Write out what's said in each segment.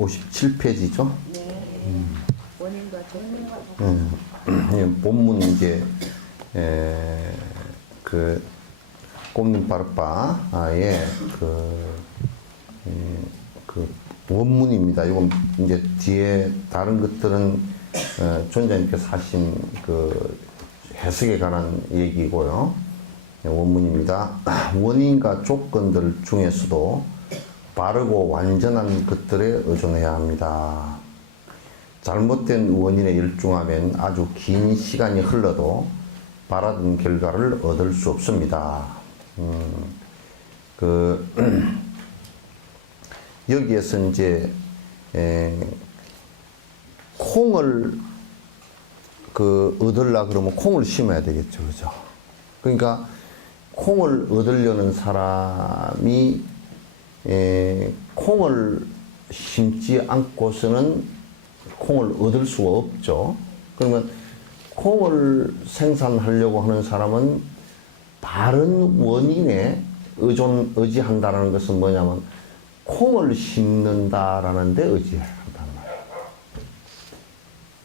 57페이지죠. 네. 원인과 조건. 본문 이제 그 꼼님바르바의 그 원문입니다. 이건 이제 뒤에 다른 것들은 존자님께서 하신 그 해석에 관한 얘기고요. 원문입니다. 원인과 조건들 중에서도 바르고 완전한 것들에 의존해야 합니다. 잘못된 원인에 열중하면 아주 긴 시간이 흘러도 바라던 결과를 얻을 수 없습니다. 여기에서 이제 콩을 얻으려 그러면 콩을 심어야 되겠죠, 그죠? 그러니까 콩을 얻으려는 사람이 콩을 심지 않고서는 콩을 얻을 수가 없죠. 그러면 콩을 생산하려고 하는 사람은 바른 원인에 의지한다는 것은 뭐냐면 콩을 심는다라는 데 의지한단 말이에요.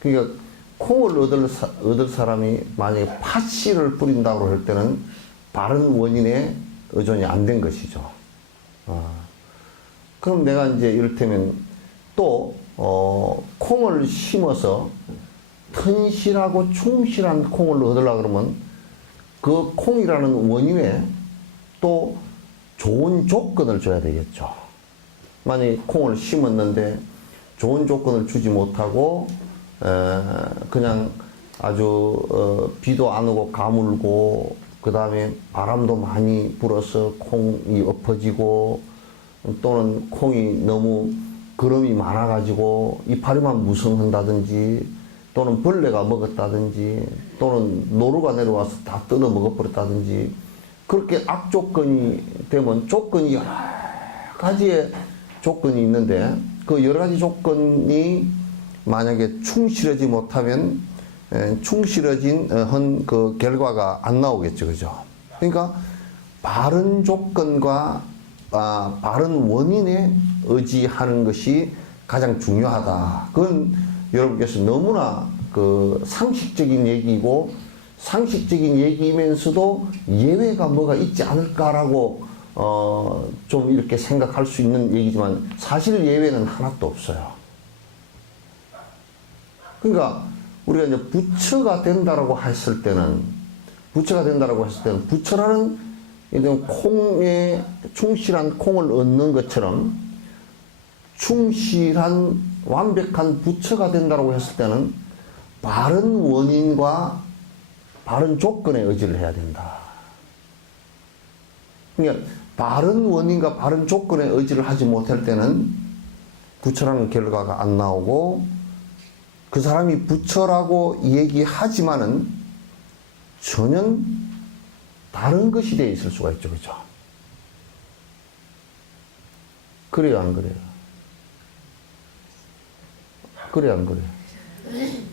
그러니까 콩을 얻을 사람이 만약에 팥씨를 뿌린다고 할 때는 바른 원인에 의존이 안 된 것이죠. 그럼 내가 이제 이를테면 또 콩을 심어서 튼실하고 충실한 콩을 얻으려고 그러면 그 콩이라는 원인에 또 좋은 조건을 줘야 되겠죠. 만약에 콩을 심었는데 좋은 조건을 주지 못하고 그냥 아주 비도 안 오고 가물고 그 다음에 바람도 많이 불어서 콩이 엎어지고 또는 콩이 너무 거름이 많아가지고 이파리만 무성한다든지 또는 벌레가 먹었다든지 또는 노루가 내려와서 다 뜯어 먹어버렸다든지 그렇게 악조건이 되면 조건이 여러 가지의 조건이 있는데 그 여러 가지 조건이 만약에 충실하지 못하면 충실해진 그 결과가 안 나오겠죠, 그죠? 그러니까 바른 조건과 바른 원인에 의지하는 것이 가장 중요하다. 그건 여러분께서 너무나 그 상식적인 얘기이고 상식적인 얘기이면서도 예외가 뭐가 있지 않을까라고 좀 이렇게 생각할 수 있는 얘기지만 사실 예외는 하나도 없어요. 그러니까 우리가 이제 부처가 된다라고 했을 때는 부처라는 이런 콩에 충실한 콩을 얻는 것처럼 충실한 완벽한 부처가 된다라고 했을 때는 바른 원인과 바른 조건에 의지를 해야 된다. 그러니까 바른 원인과 바른 조건에 의지를 하지 못할 때는 부처라는 결과가 안 나오고 그 사람이 부처라고 얘기하지만은 전혀 다른 것이 되어 있을 수가 있죠, 그죠? 그래요, 안 그래요? 그래요, 안 그래요?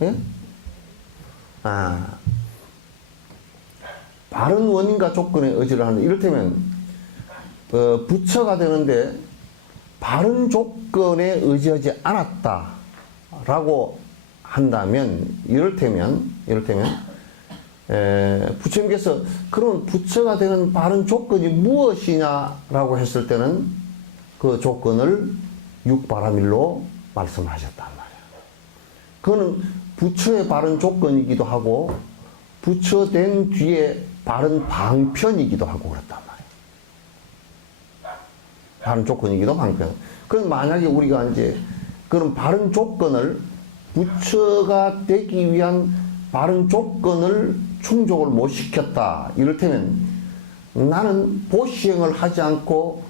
예? 바른 원인과 조건에 의지를 하는, 이를테면, 부처가 되는데, 바른 조건에 의지하지 않았다라고 한다면, 이를테면, 부처님께서 그럼 부처가 되는 바른 조건이 무엇이냐라고 했을 때는 그 조건을 육바라밀로 말씀하셨단 말이에요. 그거는 부처의 바른 조건이기도 하고 부처 된 뒤에 바른 방편이기도 하고 그렇단 말이에요. 바른 조건이기도 방편. 그럼 만약에 우리가 이제 그런 바른 조건을 부처가 되기 위한 바른 조건을 충족을 못 시켰다. 이를테면 나는 보시행을 하지 않고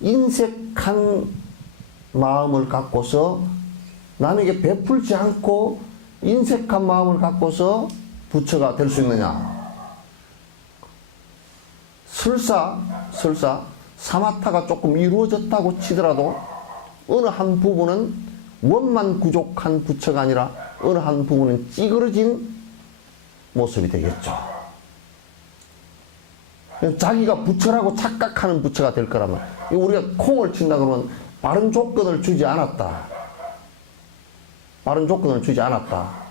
인색한 마음을 갖고서 남에게 베풀지 않고 인색한 마음을 갖고서 부처가 될 수 있느냐? 설사 사마타가 조금 이루어졌다고 치더라도 어느 한 부분은 원만 부족한 부처가 아니라 어느 한 부분은 찌그러진 모습이 되겠죠. 자기가 부처라고 착각하는 부처가 될 거라면, 우리가 콩을 친다 그러면 바른 조건을 주지 않았다. 바른 조건을 주지 않았다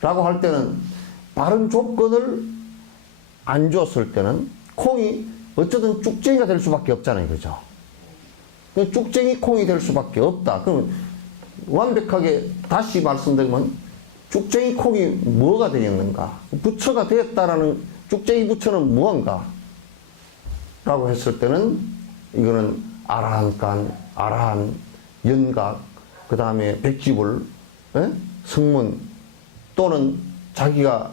라고 할 때는, 바른 조건을 안 주었을 때는 콩이 어쩌든 쭉쟁이가 될 수밖에 없잖아요. 그죠? 쭉쟁이 콩이 될 수밖에 없다. 그럼 완벽하게 다시 말씀드리면 쭉쟁이 콩이 뭐가 되겠는가? 부처가 되었다라는, 쭉쟁이 부처는 무언가? 라고 했을 때는 이거는 아라한간, 아라한, 연각, 그 다음에 백지불, 성문, 또는 자기가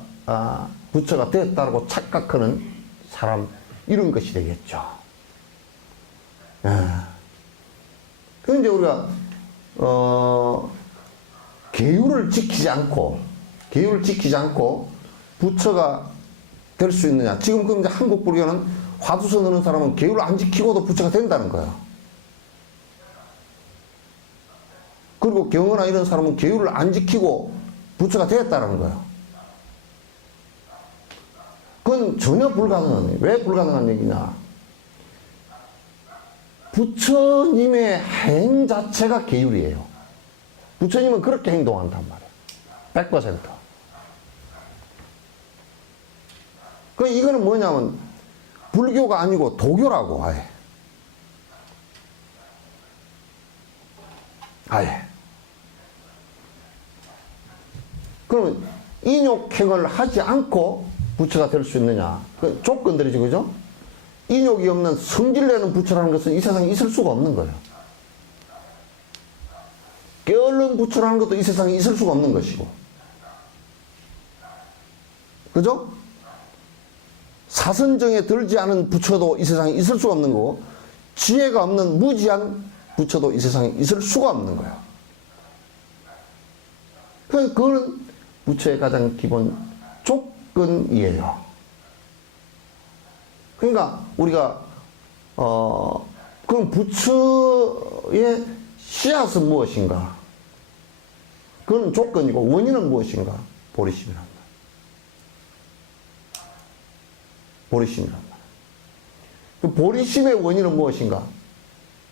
부처가 되었다고 착각하는 사람, 이런 것이 되겠죠. 그런데 우리가 계율을 지키지 않고 부처가 될 수 있느냐? 지금 그 이제 한국 불교는 화두서 넣는 사람은 계율을 안 지키고도 부처가 된다는 거예요. 그리고 경허나 이런 사람은 계율을 안 지키고 부처가 되었다는 거예요. 그건 전혀 불가능한 얘기예요. 왜 불가능한 얘기냐? 부처님의 행 자체가 계율이에요. 부처님은 그렇게 행동한단 말이에요. 100%. 그 이거는 뭐냐면 불교가 아니고 도교라고, 아예. 그러면 인욕행을 하지 않고 부처가 될 수 있느냐? 그 조건들이지, 그죠? 인욕이 없는 성질내는 부처라는 것은 이 세상에 있을 수가 없는 거예요. 게으른 부처라는 것도 이 세상에 있을 수가 없는 것이고. 그죠? 사선정에 들지 않은 부처도 이 세상에 있을 수가 없는 거고, 지혜가 없는 무지한 부처도 이 세상에 있을 수가 없는 거예요. 그건 부처의 가장 기본 조건이에요. 그러니까 우리가 그럼 부처의 씨앗은 무엇인가? 그건 조건이고, 원인은 무엇인가? 보리심이란 말이에요. 보리심이란 말이에요. 그 보리심의 원인은 무엇인가?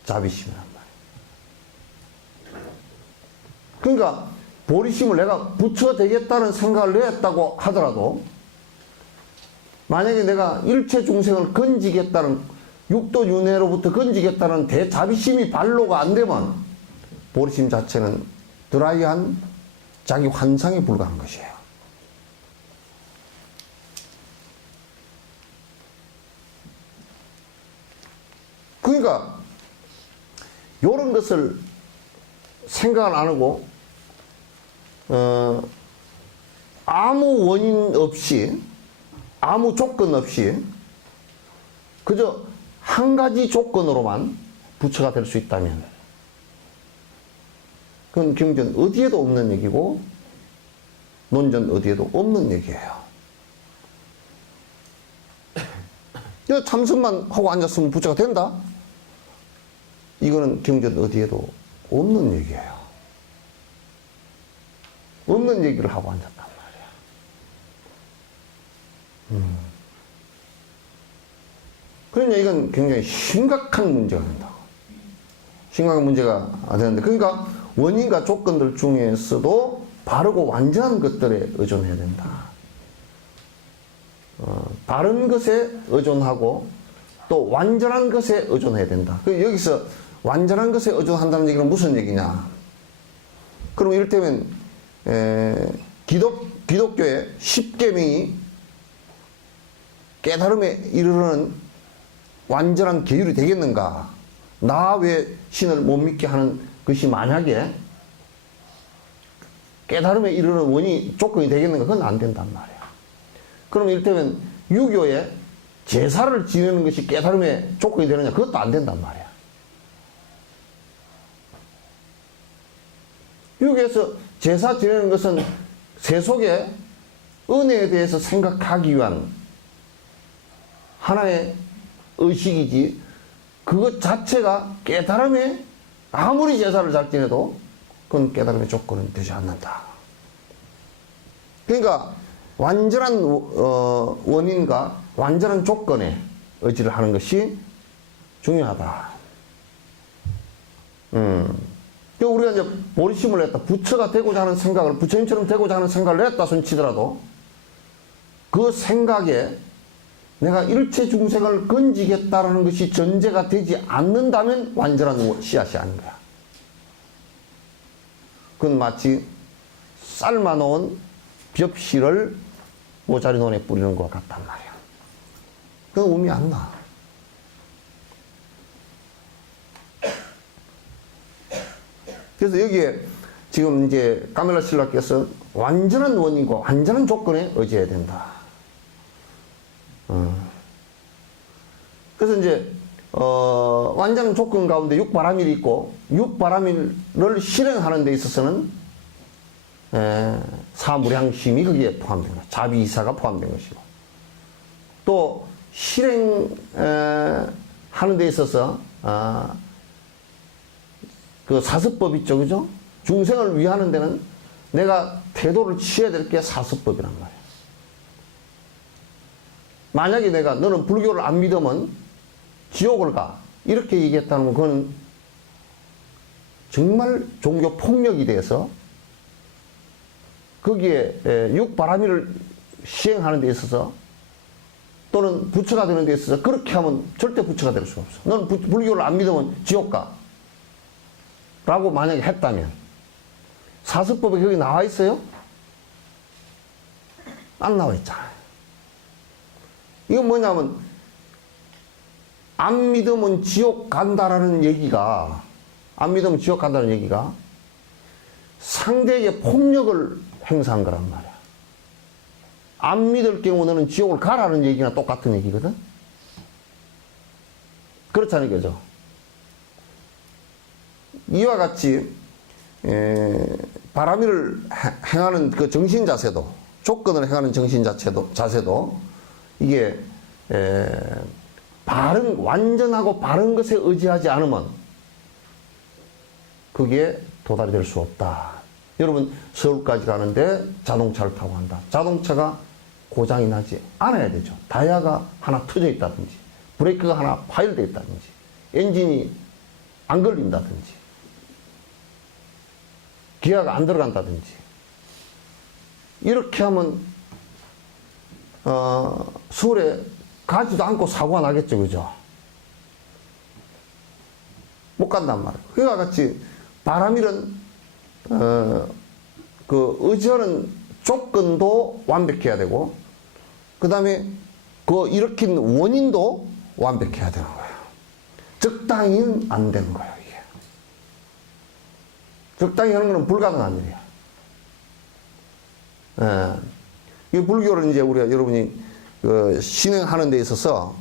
자비심이란 말이에요. 그러니까 보리심을 내가 부처가 되겠다는 생각을 했다고 하더라도, 만약에 내가 일체 중생을 건지겠다는, 육도윤회로부터 건지겠다는 대자비심이 발로가 안 되면 보리심 자체는 드라이한 자기 환상에 불과한 것이에요. 그러니까 이런 것을 생각을 안 하고 아무 원인 없이, 아무 조건 없이 그저 한 가지 조건으로만 부처가 될 수 있다면 그건 경전 어디에도 없는 얘기고 논전 어디에도 없는 얘기예요. 참선만 하고 앉았으면 부처가 된다? 이거는 경전 어디에도 없는 얘기예요. 없는 얘기를 하고 앉았단 말이야. 그러니까 이건 굉장히 심각한 문제가 된다고. 심각한 문제가 되는데, 그러니까 원인과 조건들 중에서도 바르고 완전한 것들에 의존해야 된다. 바른 것에 의존하고 또 완전한 것에 의존해야 된다. 여기서 완전한 것에 의존한다는 얘기는 무슨 얘기냐? 그럼 이를테면 기독교의 10계명이 깨달음에 이르는 완전한 계율이 되겠는가? 나 외 신을 못 믿게 하는 것이 만약에 깨달음에 이르는 원이 조건이 되겠는가? 그건 안 된단 말이야. 그럼 이를테면 유교에 제사를 지내는 것이 깨달음의 조건이 되느냐? 그것도 안 된단 말이야. 유교에서 제사 지내는 것은 세속의 은혜에 대해서 생각하기 위한 하나의 의식이지, 그것 자체가 깨달음에, 아무리 제사를 잘 지내도 그건 깨달음의 조건은 되지 않는다. 그러니까 완전한 원인과 완전한 조건에 의지를 하는 것이 중요하다. 그 우리가 이제 보리심을 했다. 부처가 되고자 하는 생각을, 부처님처럼 되고자 하는 생각을 했다 손치더라도 그 생각에 내가 일체 중생을 건지겠다라는 것이 전제가 되지 않는다면 완전한 씨앗이 아닌 거야. 그건 마치 삶아놓은 벽실을 모자리논에 뿌리는 것 같단 말이야. 그건 의미 안 나. 그래서 여기에 지금 이제 까멜라 신라께서 완전한 원인과 완전한 조건에 의지해야 된다. 그래서 이제 완전한 조건 가운데 육바라밀이 있고 육바라밀을 실행하는 데 있어서는 사무량심이 거기에 포함된 거예요. 자비이사가 포함된 것이고 또 실행하는 데 있어서 그 사습법 있죠, 그죠? 중생을 위하는 데는 내가 태도를 취해야 될 게 사습법이란 말이에요. 만약에 내가 너는 불교를 안 믿으면 지옥을 가 이렇게 얘기했다는 건 그건 정말 종교 폭력이 돼서 거기에 육바라밀을 시행하는 데 있어서 또는 부처가 되는 데 있어서 그렇게 하면 절대 부처가 될 수가 없어. 너는 불교를 안 믿으면 지옥 가 라고 만약에 했다면 사습법에 거기 나와 있어요? 안 나와 있잖아요. 이건 뭐냐면 안 믿으면 지옥 간다라는 얘기가 상대에게 폭력을 행사한 거란 말이야. 안 믿을 경우 너는 지옥을 가라는 얘기나 똑같은 얘기거든. 그렇다는 거죠. 이와 같이 바라밀을 행하는 그 정신 자세도, 조건을 행하는 정신 자세도 이게 완전하고 바른 것에 의지하지 않으면 그게 도달이 될 수 없다. 여러분 서울까지 가는데 자동차를 타고 간다. 자동차가 고장이 나지 않아야 되죠. 타이어가 하나 터져 있다든지 브레이크가 하나 파열되어 있다든지 엔진이 안 걸린다든지 기아가 안 들어간다든지 이렇게 하면 서울에 가지도 않고 사고가 나겠죠, 그죠? 못 간단 말이에요. 그와 같이 바라밀은 그 의지하는 조건도 완벽해야 되고 그 다음에 그 일으킨 원인도 완벽해야 되는 거예요. 적당히는 안 되는 거예요. 적당히 하는 것은 불가능한 일이야. 이 불교를 이제 우리가 여러분이 신행하는 데 있어서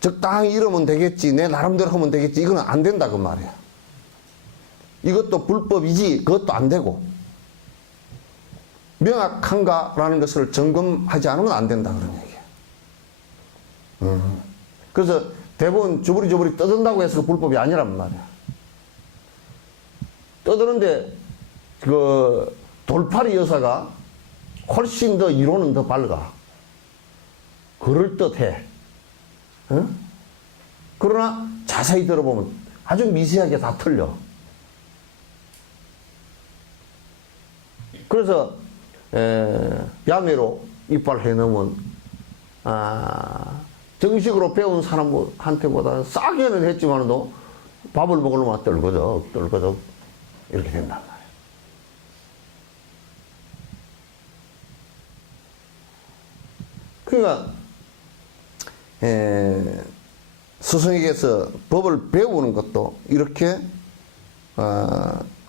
적당히 이러면 되겠지, 내 나름대로 하면 되겠지, 이거는 안 된다, 그 말이야. 이것도 불법이지, 그것도 안 되고. 명확한가라는 것을 점검하지 않으면 안 된다, 그런 얘기야. 그래서 대부분 주부리 떠든다고 해서 불법이 아니란 말이야. 떠드는데 그 돌팔이 여사가 훨씬 더 이론은 더 밝아. 그럴듯해. 그러나 자세히 들어보면 아주 미세하게 다 틀려. 그래서 야매로 이빨 해놓으면 정식으로 배운 사람한테보다 싸게는 했지만도 밥을 먹으려면 떨거적 이렇게 된단 말이에요. 그러니까 스승에게서 법을 배우는 것도 이렇게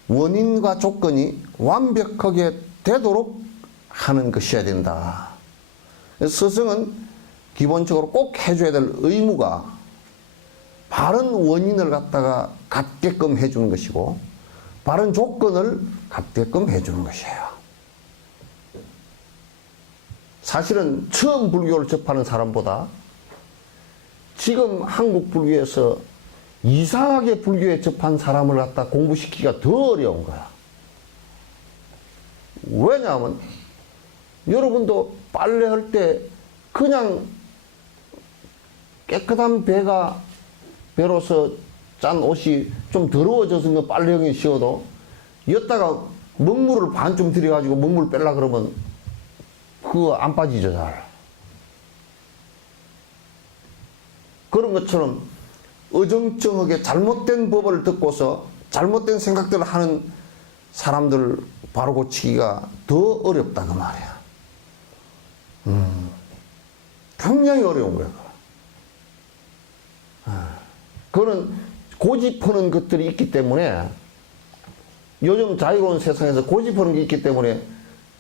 원인과 조건이 완벽하게 되도록 하는 것이어야 된다. 스승은 기본적으로 꼭 해줘야 될 의무가 바른 원인을 갖게끔 해주는 것이고 바른 조건을 갖게끔 해주는 것이에요. 사실은 처음 불교를 접하는 사람보다 지금 한국 불교에서 이상하게 불교에 접한 사람을 갖다 공부시키기가 더 어려운 거야. 왜냐하면 여러분도 빨래할 때 그냥 깨끗한 배로서 짠 옷이 좀 더러워져서 빨래형이 씌워도 였다가 먹물을 반쯤 들여가지고 먹물 빼려 그러면 그거 안 빠지죠, 잘. 그런 것처럼 어정쩡하게 잘못된 법을 듣고서 잘못된 생각들을 하는 사람들 바로 고치기가 더 어렵다 그 말이야. 굉장히 어려운 거야. 그거는 고집하는 것들이 있기 때문에 요즘 자유로운 세상에서 고집하는 게 있기 때문에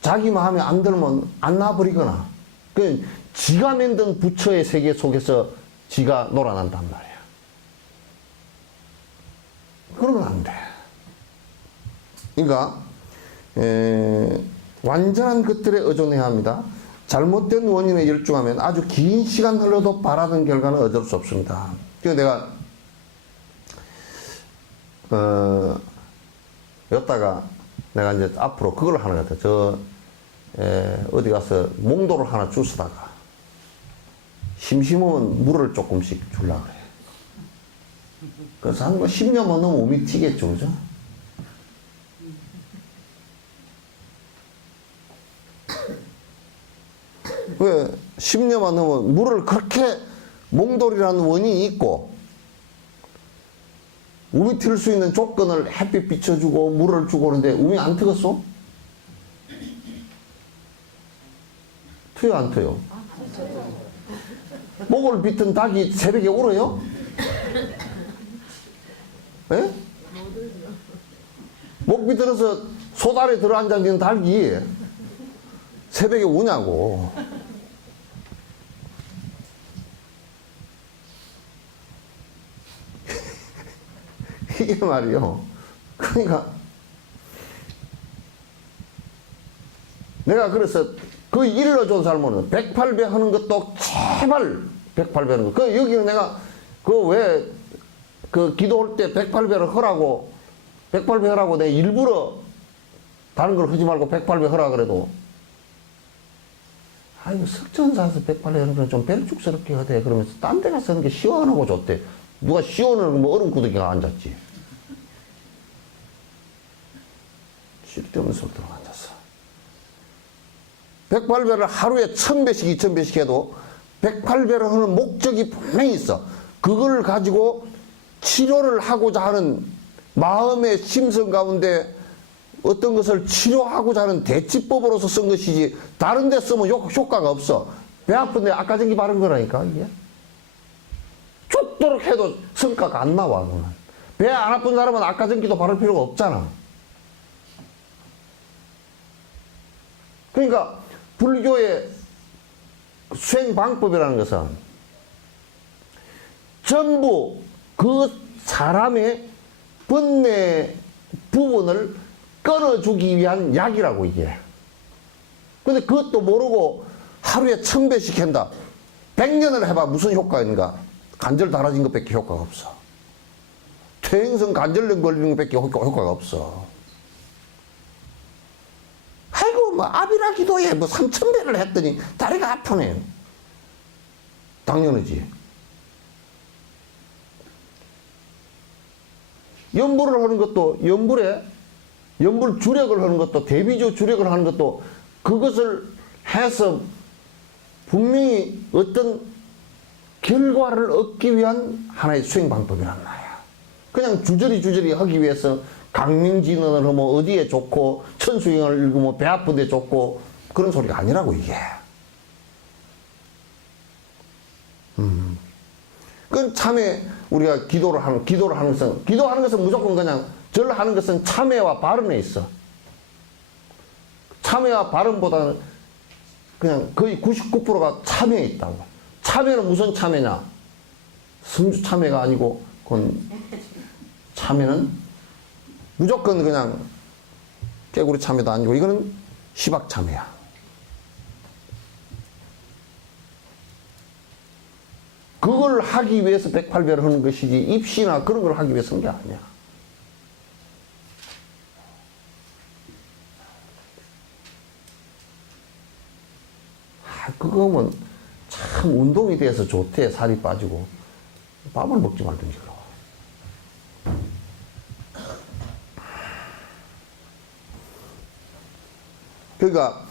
자기 마음에 안 들면 안 놔버리거나 그 지가 만든 부처의 세계 속에서 지가 놀아난단 말이야. 그러면 안 돼. 그러니까 완전한 것들에 의존해야 합니다. 잘못된 원인에 열중하면 아주 긴 시간 흘러도 바라던 결과는 얻을 수 없습니다. 그래서 내가 여기다가 내가 이제 앞으로 그걸 하는 것 같아. 어디 가서 몽도를 하나 주스다가 심심하면 물을 조금씩 주려고 그래. 그래서 한 10년만 넘으면 몸이 튀겠죠, 그죠? 왜 10년만 넘으면 물을 그렇게 몽돌이라는 원인이 있고 우미 틀 수 있는 조건을 햇빛 비춰주고 물을 주고 그러는데 우미 안 트겠어? 트요 안 트요? 목을 비튼 닭이 새벽에 울어요? 예? 목 비틀어서 소달에 들어앉아 있는 닭이 새벽에 우냐고. 이게 말이요. 그러니까 내가 그래서 그 일러준 사람은 108배 하는 것도 제발 108배 하는 거. 그 여기는 내가 그 왜 그 기도할 때 108배를 하라고 108배 하라고 내가 일부러 다른 걸 하지 말고 108배 하라 그래도 아이고 석전사에서 108배 하는 건 좀 벨죽스럽게 하대. 그러면서 딴 데 가서 하는 게 시원하고 좋대. 누가 시원하는 뭐 얼음 구덩이가 앉았지. 쓸데없는 소리 들어 앉았어. 108배를 하루에 1000배씩 2000배씩 해도 108배를 하는 목적이 분명히 있어. 그걸 가지고 치료를 하고자 하는 마음의 심성 가운데 어떤 것을 치료하고자 하는 대치법으로서 쓴 것이지 다른 데 쓰면 효과가 없어. 배 아픈데 아까전기 바른 거라니까 이게. 죽도록 해도 성과가 안 나와. 배 안 아픈 사람은 아까전기도 바를 필요가 없잖아. 그러니까 불교의 수행 방법이라는 것은 전부 그 사람의 번뇌 부분을 끊어주기 위한 약이라고 이게. 근데 그것도 모르고 하루에 1000배씩 한다. 100년을 해봐 무슨 효과인가? 관절 달아진 것밖에 효과가 없어. 퇴행성 관절염 걸리는 것밖에 효과가 없어. 아이고 뭐 아비라 기도에 뭐 3000배를 했더니 다리가 아프네. 당연하지. 연불을 하는 것도 연불 주력을 하는 것도 대비조 주력을 하는 것도 그것을 해서 분명히 어떤 결과를 얻기 위한 하나의 수행 방법이란 말이야. 그냥 주저리 하기 위해서 강명진언을 하면 어디에 좋고 천수행을 읽으면 배 아픈데 좋고 그런 소리가 아니라고 이게. 그건 참회 우리가 기도하는 것은 무조건 그냥 절하는 것은 참회와 발언에 있어. 참회와 발언보다는 그냥 거의 99%가 참회에 있다고. 참회는 무슨 참회냐? 성주 참회가 아니고 그건 참회는 무조건 그냥 깨구리 참회도 아니고 이거는 시박 참회야. 그걸 하기 위해서 108배를 하는 것이지 입시나 그런 걸 하기 위해서 하는 게 아니야. 그거면 참 운동이 돼서 좋대. 살이 빠지고 밥을 먹지 말든지 그러고. 그러니까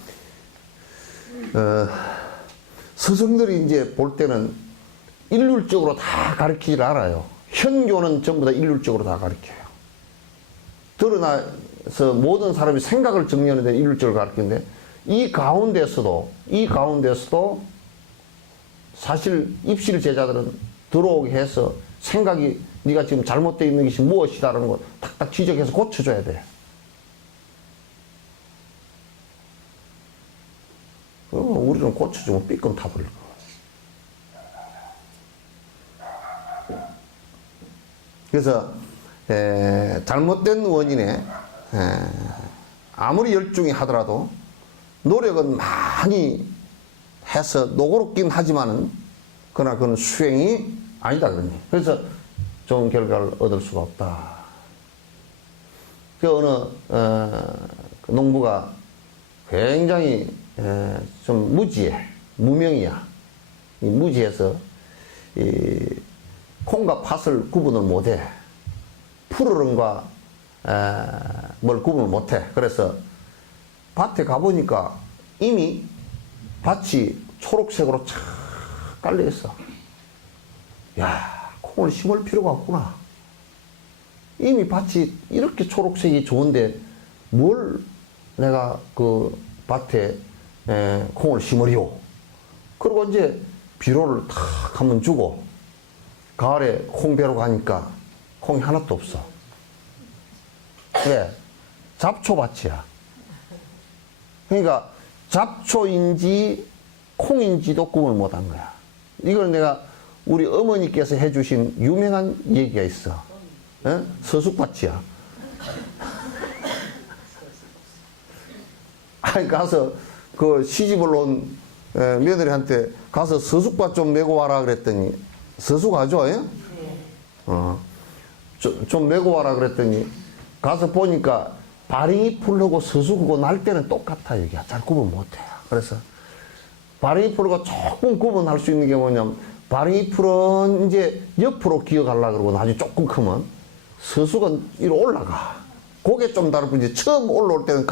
스승들이 이제 볼 때는 일률적으로 다 가르치질 않아요. 현교는 전부 다 일률적으로 다 가르쳐요. 드러나서 모든 사람이 생각을 정리하는 데 일률적으로 가르치는데 이 가운데서도 사실 입실 제자들은 들어오게 해서 생각이 네가 지금 잘못되어 있는 것이 무엇이다라는 걸 탁탁 지적해서 고쳐줘야 돼. 우리는 고쳐주면 삐끔 타버릴 거. 그래서 잘못된 원인에 아무리 열중히 하더라도 노력은 많이 해서 노고롭긴 하지만은 그러나 그건 수행이 아니다 그러니. 그래서 좋은 결과를 얻을 수가 없다. 그 어느 그 농부가 굉장히 좀 무명이야. 이 무지해서 이 콩과 팥을 구분을 못해. 푸르름과 뭘 구분을 못해. 그래서 밭에 가보니까 이미 밭이 초록색으로 착 깔려있어. 야, 콩을 심을 필요가 없구나. 이미 밭이 이렇게 초록색이 좋은데 뭘 내가 그 밭에 콩을 심으리요. 그리고 이제 비료를 탁 한번 주고 가을에 콩배로 가니까 콩이 하나도 없어. 왜? 잡초밭이야. 그러니까 잡초인지 콩인지도 구분을 못한 거야. 이걸 내가 우리 어머니께서 해주신 유명한 얘기가 있어. 서숙밭이야. 아니 가서 그 시집을 온 며느리한테 가서 서숙밭 좀 메고 와라 그랬더니 서숙하죠? 예? 좀 메고 와라 그랬더니 가서 보니까 바링이 풀하고 서숙하고 날 때는 똑같아. 여기야 잘 구분 못해요. 그래서 바링이 풀하고 조금 구분할 수 있는 게 뭐냐면 바링이 풀은 이제 옆으로 기어가려고 그러고 나중에 조금 크면 서숙은 이리 올라가. 그게 좀 다르고 이제 처음 올라올 때는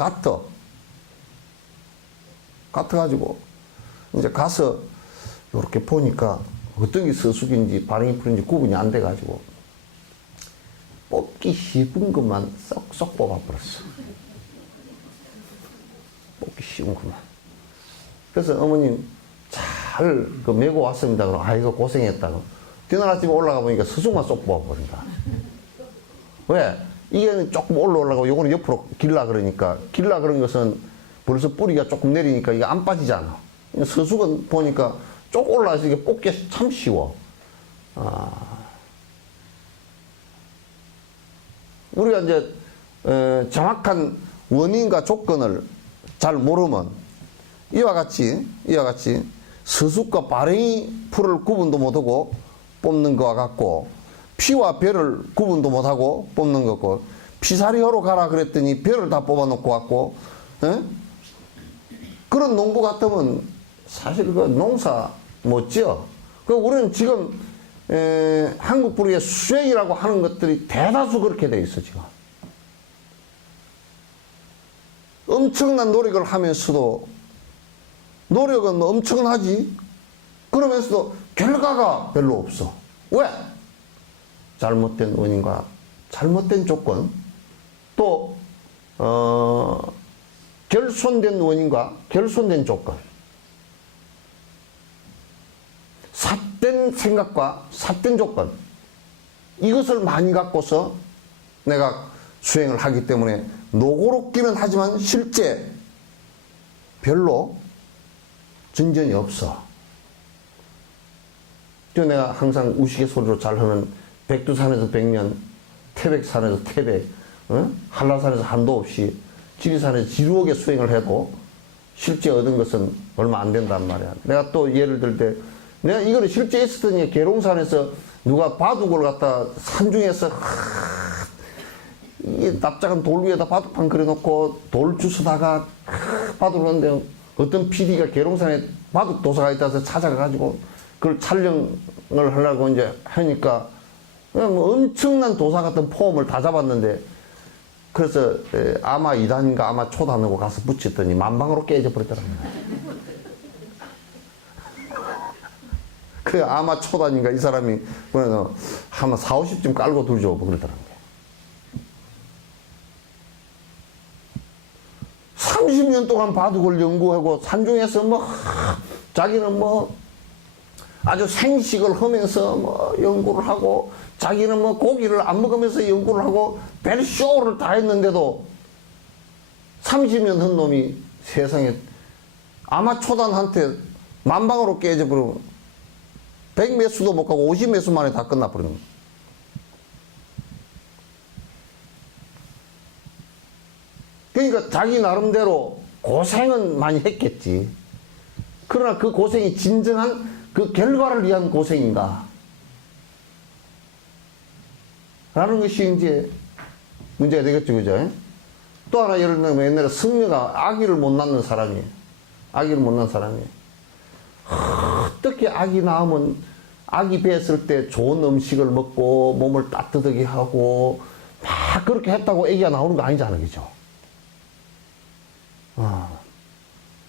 같아가지고 이제 가서 이렇게 보니까 어떤 게 서숙인지 바람이 풀인지 구분이 안 돼가지고 뽑기 쉬운 것만 쏙쏙 뽑아버렸어. 뽑기 쉬운 것만. 그래서 어머님 잘 그 메고 왔습니다. 그럼 아이고 고생했다고. 뒤날 아침에 올라가 보니까 서숙만 쏙 뽑아버린다. 왜? 이게 조금 올라오려고 요거는 옆으로 길라 그러니까 길라 그런 것은 벌써 뿌리가 조금 내리니까 이게 안 빠지잖아. 서숙은 보니까 쭉 올라와서 이게 뽑기 참 쉬워. 우리가 이제 정확한 원인과 조건을 잘 모르면 이와 같이 서숙과 바랭이 풀을 구분도 못하고 뽑는 것과 같고 피와 벼를 구분도 못하고 뽑는 것 같고 피사리하러 가라 그랬더니 벼를 다 뽑아놓고 왔고 그런 농부 같으면 사실 그 농사 못 지어. 그 우리는 지금 한국 분위기에 수행이라고 하는 것들이 대다수 그렇게 돼 있어 지금. 엄청난 노력을 하면서도 노력은 뭐 엄청나지. 그러면서도 결과가 별로 없어. 왜? 잘못된 원인과 잘못된 조건 또 결손된 원인과 결손된 조건 삿된 생각과 삿된 조건 이것을 많이 갖고서 내가 수행을 하기 때문에 노고롭기는 하지만 실제 별로 진전이 없어. 그 내가 항상 우스갯소리로 잘 하는 백두산에서 백년, 태백산에서 태백, 한라산에서 한도 없이 지리산에서 지루하게 수행을 해도 실제 얻은 것은 얼마 안 된단 말이야. 내가 또 예를 들 때 내가 이거를 실제 있었더니 계룡산에서 누가 바둑을 갖다 산중에서 이 납작한 돌 위에다 바둑판 그려놓고 돌 주스다가 바둑을 하는데 어떤 PD가 계룡산에 바둑 도사가 있다서 찾아가가지고 그걸 촬영을 하려고 이제 하니까 그냥 뭐 엄청난 도사 같은 폼을 다 잡았는데 그래서 아마 2단인가 아마 초단하고 가서 붙였더니 만방으로 깨져 버렸더라고요. 그 아마 초단인가 이 사람이 한 4, 50쯤 깔고 둘죠 그러더라고요. 30년 동안 바둑을 연구하고 산중에서 자기는 아주 생식을 하면서 연구를 하고 자기는 고기를 안 먹으면서 연구를 하고 벨쇼를 다 했는데도 30년 한 놈이 세상에 아마 초단한테 만방으로 깨져버리고 100몇 수도 못 가고 50몇 수 만에 다 끝나버리는 거예요. 그러니까 자기 나름대로 고생은 많이 했겠지. 그러나 그 고생이 진정한 그 결과를 위한 고생인가? 라는 것이 이제 문제가 되겠죠, 그죠? 또 하나 예를 들면 옛날에 승려가 아기를 못 낳는 사람이에요. 아기를 못 낳는 사람이에요. 어떻게 아기 낳으면 아기 배었을 때 좋은 음식을 먹고 몸을 따뜻하게 하고 막 그렇게 했다고 아기가 나오는 거 아니잖아요, 그죠?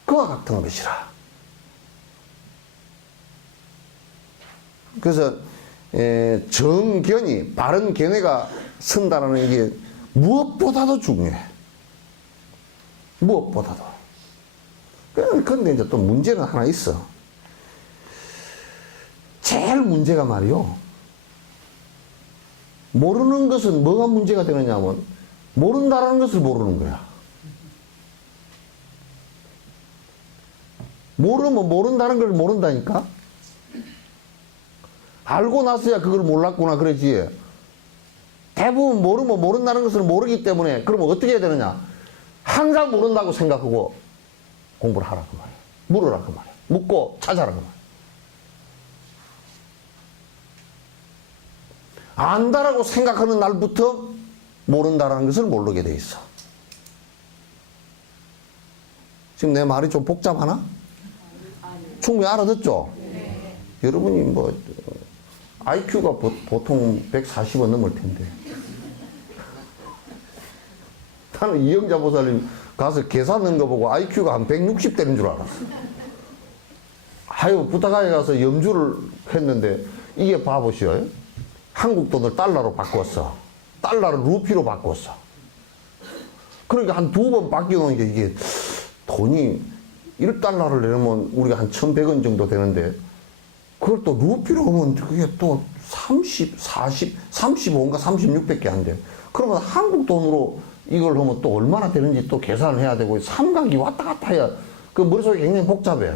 그와 같은 것이라. 그래서 정견이 바른 견해가 선다라는 게 무엇보다도 중요해. 무엇보다도. 그런데 이제 또 문제는 하나 있어. 제일 문제가 말이요. 모르는 것은 뭐가 문제가 되느냐면 모른다라는 것을 모르는 거야. 모르면 모른다는 걸 모른다니까? 알고 나서야 그걸 몰랐구나 그러지. 대부분 모르면 모른다는 것을 모르기 때문에 그러면 어떻게 해야 되느냐? 항상 모른다고 생각하고 공부를 하라 그 말이야. 물으라 그 말이야. 묻고 찾아라 그 말이야. 안다라고 생각하는 날부터 모른다라는 것을 모르게 돼 있어. 지금 내 말이 좀 복잡하나? 충분히 알아듣죠? 네. 여러분이 IQ가 보통 140은 넘을 텐데. 나는 이영자 보살님 가서 계산한 거 보고 IQ가 한 160 되는 줄 알았어. 아유, 부탁하에 가서 염주를 했는데, 이게 봐보시오. 한국 돈을 달러로 바꿨어. 달러를 루피로 바꿨어. 그러니까 한 2번 바뀌어놓은 게 이게 돈이 1달러를 내면 우리가 한 1,100원 정도 되는데, 그걸 또 루피로 하면 그게 또 30, 40, 35인가 36밖에 안 돼. 그러면 한국 돈으로 이걸 하면 또 얼마나 되는지 또 계산을 해야 되고, 삼각이 왔다 갔다 해야, 그 머릿속이 굉장히 복잡해.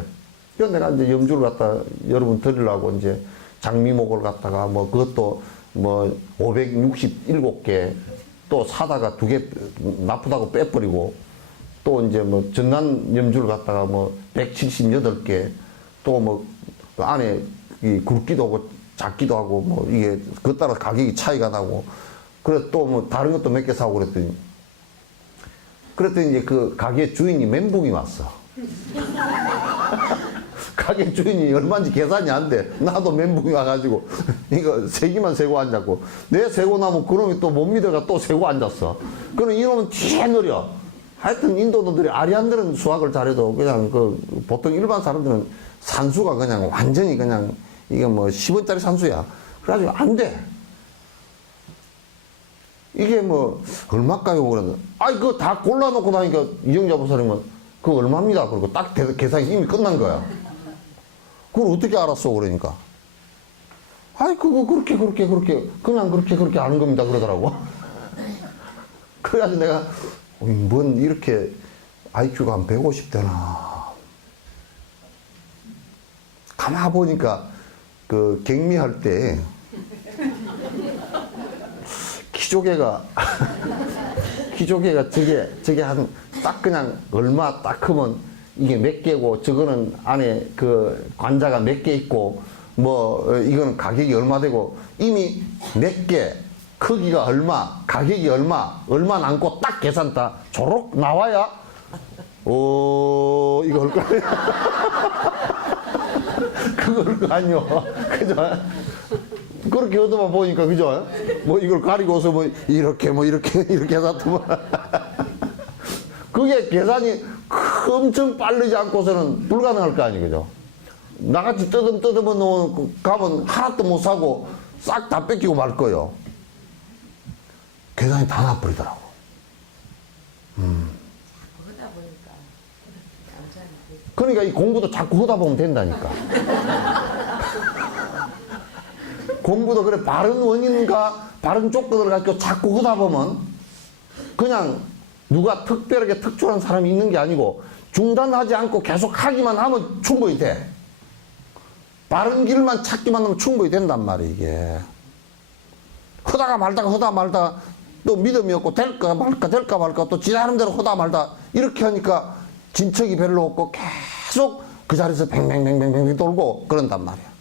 그래서 내가 이제 염주를 갖다 여러분 드리려고 이제 장미목을 갖다가 그것도 567개 또 사다가 2개 나쁘다고 빼버리고, 또 이제 전남 염주를 갖다가 178개 또 그 안에 이 굵기도 하고 작기도 하고 이게 그것 따라 가격이 차이가 나고, 그래서 또 다른 것도 몇 개 사고 그랬더니 이제 그 가게 주인이 멘붕이 왔어. 가게 주인이 얼마인지 계산이 안 돼. 나도 멘붕이 와가지고 이거 세기만 세고 앉았고, 내 세고 나면 그놈이 또 못 믿어가 또 세고 앉았어. 그럼 이놈은 뒤에 느려. 하여튼 인도놈들이 아리안들은 수학을 잘해도 그냥 보통 일반 사람들은 산수가 그냥 완전히 그냥 이게 10원짜리 산수야. 그래가지고 안 돼. 이게 얼마까요? 그러는데, 그거 다 골라놓고 나니까 이영자 보살님은 그거 얼마입니다. 그리고 딱 계산이 이미 끝난 거야. 그걸 어떻게 알았어? 그러니까. 그거 그렇게 그냥 그렇게 아는 겁니다. 그러더라고. 그래가지고 내가 뭔 이렇게 IQ가 한 150 되나. 가만 보니까 그 갱미할 때 기조개가 저게 한 딱 그냥 얼마 딱 크면 이게 몇 개고, 저거는 안에 그 관자가 몇 개 있고, 이거는 가격이 얼마 되고, 이미 몇 개, 크기가 얼마, 가격이 얼마 남고 딱 계산 다 조록 나와야, 이거 할 거 아니야. 그거 할 거 아니요. 그죠? 그렇게 얻어만 보니까, 그죠? 뭐 이걸 가리고서 뭐 이렇게 이렇게 해서 그게 계산이 엄청 빠르지 않고서는 불가능할 거 아니에요, 그죠? 나같이 뜯어 놓은 가면 하나도 못 사고 싹 다 뺏기고 말 거예요. 계산이 다 나버리더라고. 하다 보니까 남자는 그러니까 이 공부도 자꾸 하다 보면 된다니까. 공부도 그래, 바른 원인과 바른 조건을 가지고 자꾸 하다 보면 그냥 누가 특별하게 특출한 사람이 있는 게 아니고 중단하지 않고 계속 하기만 하면 충분히 돼. 바른 길만 찾기만 하면 충분히 된단 말이에요, 이게. 하다가 말다가 또 믿음이 없고 될까 말까 또 지나는 대로 하다 말다 이렇게 하니까 진척이 별로 없고 계속 그 자리에서 뱅뱅뱅뱅뱅 돌고 그런단 말이야.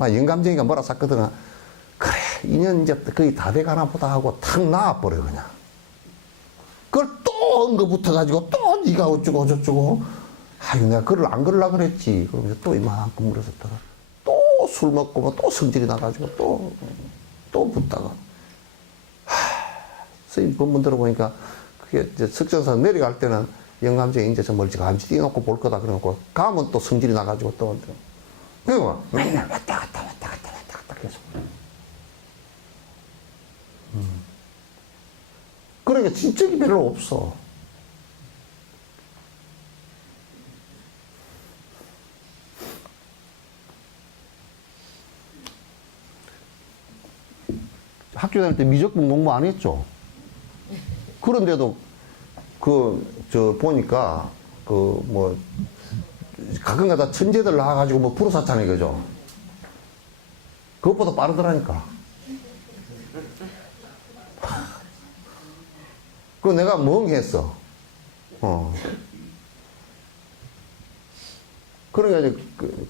영감쟁이가 뭐라 쌌거든. 그래, 2년 이제 거의 다 돼가나 보다 하고 탁 나와버려, 그냥. 그걸 또 언거 붙어가지고 또 네가 어쩌고 저쩌고. 아유, 내가 글을 안 걸으려고 그랬지. 그러면서 또 이만큼 물어섰다가 또 술 먹고 뭐 또 성질이 나가지고 또 붙다가. 선생님 본문 들어보니까 그게 이제 석전사 내려갈 때는 영감쟁이 이제 저 멀찌감치 띄워놓고 볼 거다 그래놓고 가면 또 성질이 나가지고 또. 그리고 맨날 왔다 갔다 계속. 그러니까 진적이 별로 없어. 학교 다닐 때 미적분 공부 안 했죠? 그런데도 보니까 가끔가다 천재들 나와가지고 뭐 불어샀잖아요, 그죠? 그것보다 빠르더라니까. 그거 내가 멍했어. 그러니까 이제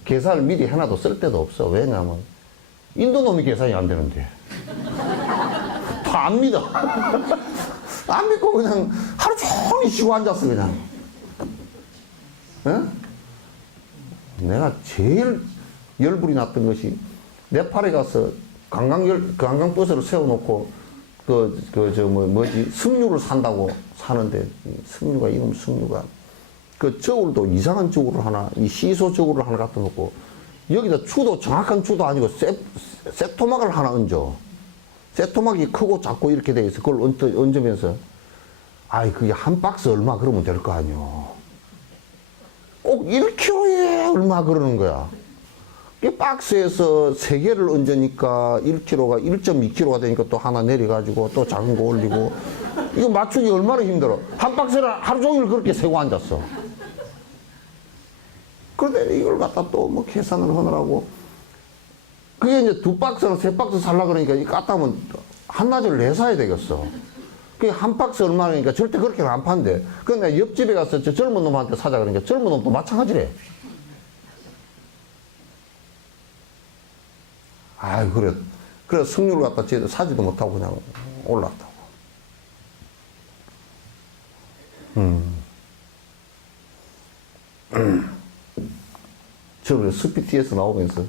계산을 미리 해놔도 쓸 데도 없어. 왜냐면 인도 놈이 계산이 안 되는데. 다 안 믿어. 안 믿고 그냥 하루 종일 쉬고 앉았어, 그냥. 응? 내가 제일 열불이 났던 것이 네팔에 가서 관광버스를 세워놓고 석류를 산다고 사는데 이놈 석류가 그 저울도 이상한 저울을 하나, 이 시소 저울을 하나 갖다 놓고 여기다 정확한 주도 아니고 쇠토막을 하나 얹어. 쇠토막이 크고 작고 이렇게 돼 있어. 그걸 얹으면서 그게 한 박스 얼마 그러면 될 거 아니요. 꼭 1kg에 얼마 그러는 거야. 이 박스에서 3개를 얹으니까 1kg가 1.2kg가 되니까 또 하나 내려가지고 또 작은 거 올리고 이거 맞추기 얼마나 힘들어. 한 박스를 하루 종일 그렇게 세고 앉았어. 그런데 이걸 갖다 또 뭐 계산을 하느라고 그게 이제 2박스나 3박스 살라 그러니까 이 까따면 한나절 내사야 되겠어. 그게 한 박스 얼마니까 절대 그렇게는 안 판대. 그런데 옆집에 가서 저 젊은 놈한테 사자 그러니까 젊은 놈도 마찬가지래. 그래 석류를 갖다 쟤도 사지도 못하고 그냥 올랐다고. 저 스피티에서 나오면서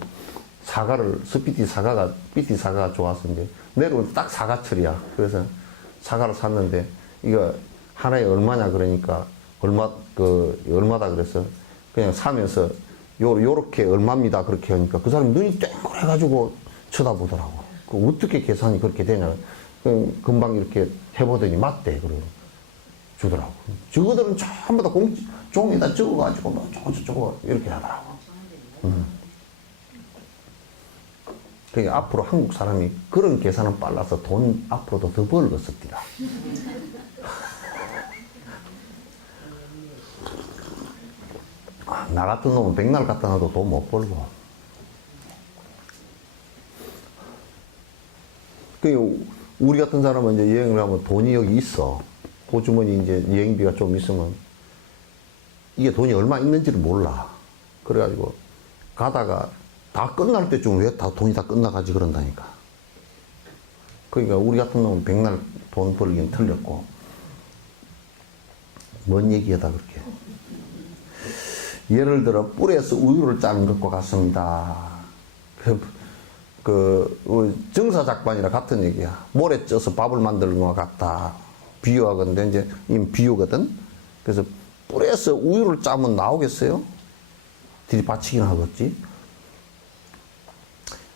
삐티 사과가 좋아서 이제 내려오면 딱 사과철이야. 그래서 사과를 샀는데 이거 하나에 얼마냐 그러니까 얼마다 그래서 그냥 사면서 요렇게 얼마입니다 그렇게 하니까 그 사람이 눈이 땡그래가지고 쳐다보더라고. 어떻게 계산이 그렇게 되냐. 금방 이렇게 해보더니 맞대. 그러고 주더라고. 저거들은 전부 다 종에다 적어가지고 뭐 저거 이렇게 하더라고. 그러니까 앞으로 한국 사람이 그런 계산은 빨라서 돈 앞으로도 더 벌겠습니다. 나 같은 놈은 백날 갖다 놔도 돈 못 벌고. 우리 같은 사람은 이제 여행을 하면 돈이 여기 있어. 호주머니 이제 여행비가 좀 있으면 이게 돈이 얼마 있는지를 몰라. 그래가지고 가다가 다 끝날 때쯤 왜 돈이 다 끝나가지 그런다니까. 그러니까 우리 같은 놈은 백날 돈 벌기는 틀렸고. 뭔 얘기하다 그렇게. 예를 들어 뿔에서 우유를 짜는 것과 같습니다. 정사작반이라 같은 얘기야. 모래 쪄서 밥을 만드는 것과 같다. 비유하건데 이제 이미 비유거든. 그래서 뿔에서 우유를 짜면 나오겠어요? 들이받치긴 하겠지.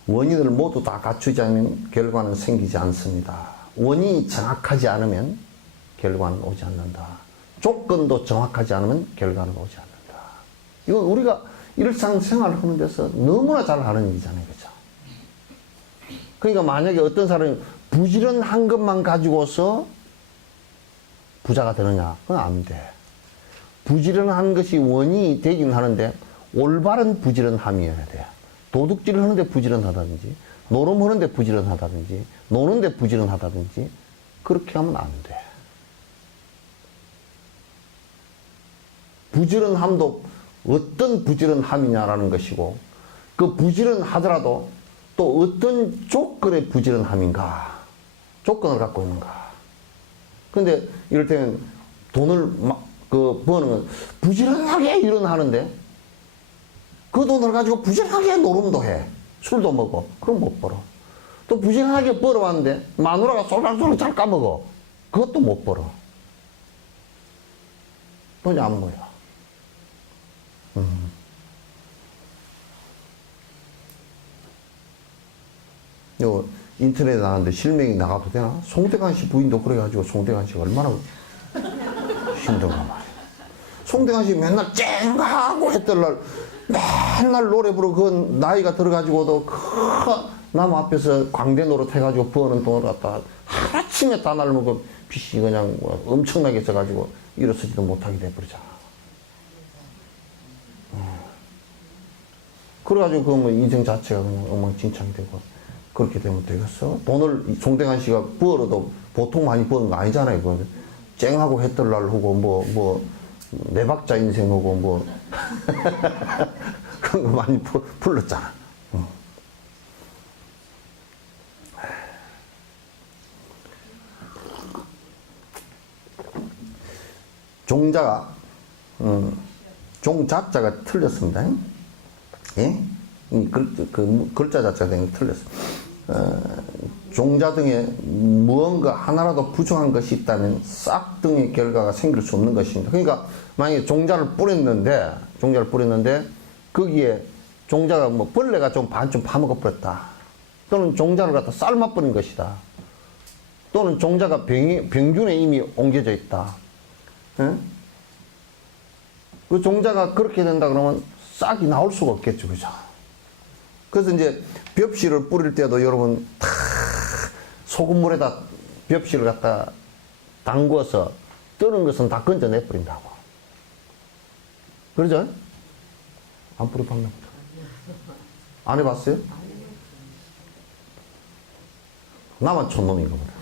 원인을 모두 다 갖추지 않으면 결과는 생기지 않습니다. 원인이 정확하지 않으면 결과는 오지 않는다. 조건도 정확하지 않으면 결과는 오지 않는다. 이건 우리가 일상생활을 하는 데서 너무나 잘 하는 얘기잖아요. 그죠? 그러니까 만약에 어떤 사람이 부지런한 것만 가지고서 부자가 되느냐? 그건 안 돼. 부지런한 것이 원인이 되긴 하는데 올바른 부지런함이어야 돼. 도둑질을 하는데 부지런하다든지, 노름하는데 부지런하다든지, 노는데 부지런하다든지, 그렇게 하면 안 돼. 부지런함도 어떤 부지런함이냐라는 것이고, 그 부지런하더라도 또 어떤 조건의 부지런함인가, 조건을 갖고 있는가. 근데 이럴 때는 돈을 버는 건 부지런하게 일은 하는데, 그 돈을 가지고 부지런하게 노름도 해. 술도 먹어. 그럼 못 벌어. 또 부지런하게 벌어왔는데 마누라가 쏠랑쏠랑 잘 까먹어. 그것도 못 벌어. 돈이 안 모여. 요 인터넷에 나가는데 실명이 나가도 되나? 송대관 씨 부인도 그래가지고 송대관 씨가 얼마나 힘든가 말이야. 송대관 씨 맨날 쨍하고 했던 날 맨날 노래 부르고 그 나이가 들어가지고도 그 나무 앞에서 광대 노릇 해가지고 버는 돈을 갖다가 하루아침에 다 날먹고 빚이 그냥 엄청나게 써가지고 일어서지도 못하게 돼버리잖아. 그래가지고 그 뭐 인생 자체가 그냥 엉망진창이 되고 그렇게 되면 되겠어? 돈을 송대관 씨가 벌어도 보통 많이 버는 거 아니잖아요. 그건 쨍하고 했던 날 하고 네 박자 인생하고 뭐 그런 거 많이 불렀잖아. 종자가 종자자가 틀렸습니다. 예? 그 글자 자체가 틀렸어. 종자 등에 무언가 하나라도 부족한 것이 있다면 싹 등의 결과가 생길 수 없는 것입니다. 그러니까 만약에 종자를 뿌렸는데 거기에 종자가 뭐 벌레가 좀 반쯤 파먹어 버렸다. 또는 종자를 갖다 삶아 버린 것이다. 또는 종자가 병균에 이미 옮겨져 있다. 예? 그 종자가 그렇게 된다 그러면 싹이 나올 수가 없겠죠. 그죠? 그래서 이제 벽실을 뿌릴 때도 여러분 다 소금물에다 벽실을 갖다 담궈서 뜨는 것은 다 건져내 버린다고. 그러죠? 안 뿌려봤나 보다. 안 해봤어요? 나만 촌놈인가 보다.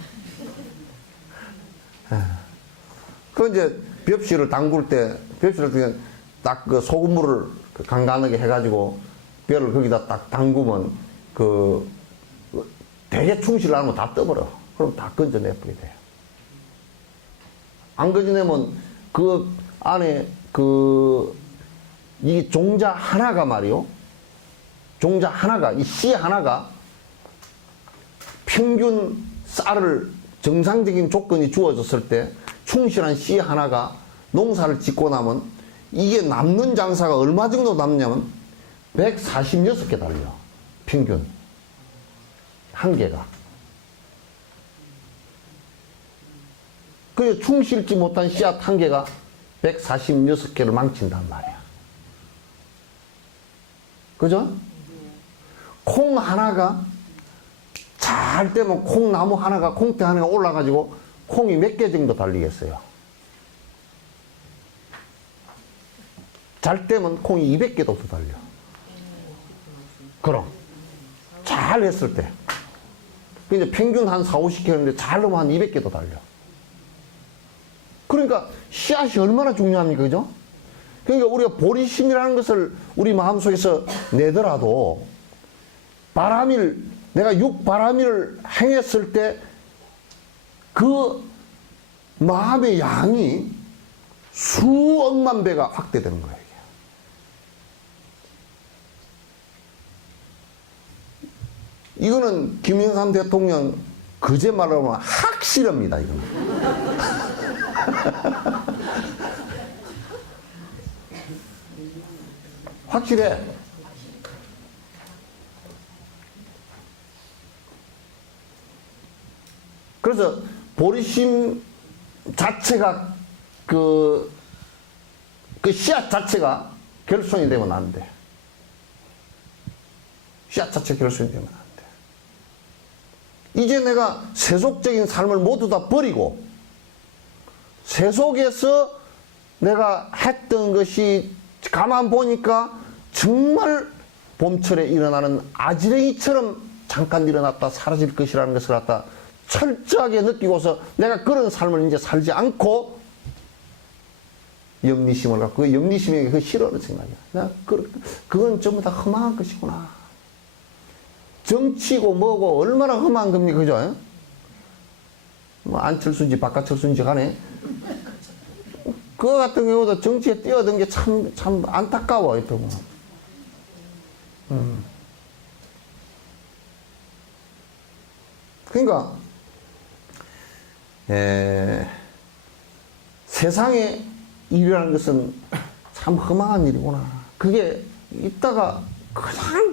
그 이제 벽실을 담글 때 딱 그 소금물을 간간하게 해가지고 뼈를 거기다 딱 담그면 되게 충실을 하면 다 떠버려. 그럼 다 건져내버리게 돼요. 안 건져내면 그 안에 이 종자 하나가 말이요. 종자 하나가, 이 씨 하나가 평균 쌀을 정상적인 조건이 주어졌을 때 충실한 씨 하나가 농사를 짓고 나면 이게 남는 장사가 얼마 정도 남냐면 146개 달려. 평균. 한 개가. 그래서 충실지 못한 씨앗 한 개가 146개를 망친단 말이야. 그죠? 콩 하나가 잘 되면 콩나무 하나가, 콩대 하나가 올라가지고 콩이 몇 개 정도 달리겠어요? 잘 되면 콩이 200개도 더 달려. 그럼. 잘 했을 때. 이제 평균 한 4, 50개 하는데 잘 넣으면 한 200개도 달려. 그러니까 씨앗이 얼마나 중요합니까? 그죠? 그러니까 우리가 보리심이라는 것을 우리 마음속에서 내더라도 내가 육바라밀을 행했을 때 그 마음의 양이 수억만 배가 확대되는 거예요. 이거는 김영삼 대통령 거짓말로 하면 확실합니다, 이거는. 확실해. 그래서 보리심 자체가 그 씨앗 자체가 결손이 되면 안 돼. 씨앗 자체 결손이 되면 안 돼. 이제 내가 세속적인 삶을 모두 다 버리고 세속에서 내가 했던 것이 가만 보니까 정말 봄철에 일어나는 아지랭이처럼 잠깐 일어났다 사라질 것이라는 것을 갖다 철저하게 느끼고서 내가 그런 삶을 이제 살지 않고 영리심을 갖고 그 영리심에게 그 싫어하는 생각이야. 그건 전부 다 험한 것이구나. 정치고 뭐고 얼마나 험한 겁니까, 그죠? 뭐 안철수인지 박가철수인지 간에 그거 같은 경우도 정치에 뛰어든 게 참 안타까워, 이렇게 보면. 그러니까 세상에 일이라는 것은 참 험한 일이구나. 그게 있다가 그냥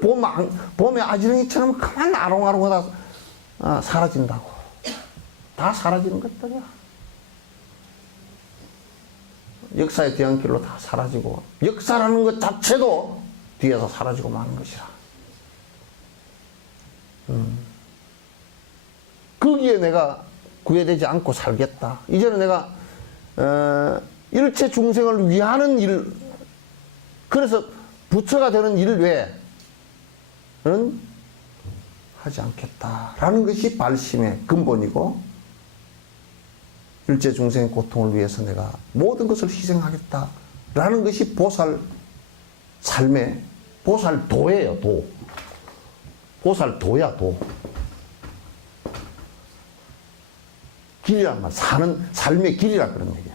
봄에 아지렁이처럼 그만 아롱아롱하다 사라진다고. 다 사라지는 것들이야. 역사의 뒤안길로 다 사라지고 역사라는 것 자체도 뒤에서 사라지고 마는 것이라. 거기에 내가 구애되지 않고 살겠다. 이제는 내가 일체 중생을 위하는 일, 그래서 부처가 되는 일 외에는 하지 않겠다라는 것이 발심의 근본이고, 일체 중생의 고통을 위해서 내가 모든 것을 희생하겠다라는 것이 삶의 보살도예요, 도. 보살도야, 도. 길이란 말, 삶의 길이라 그런 얘기야.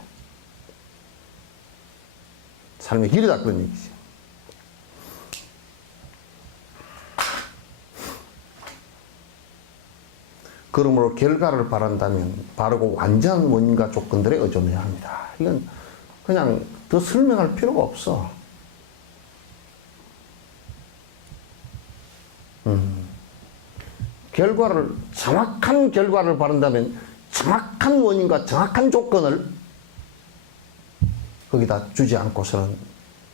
삶의 길이다 그런 얘기지. 그러므로 결과를 바란다면 바르고 완전한 원인과 조건들에 의존해야 합니다. 이건 그냥 더 설명할 필요가 없어. 정확한 결과를 바란다면 정확한 원인과 정확한 조건을 거기다 주지 않고서는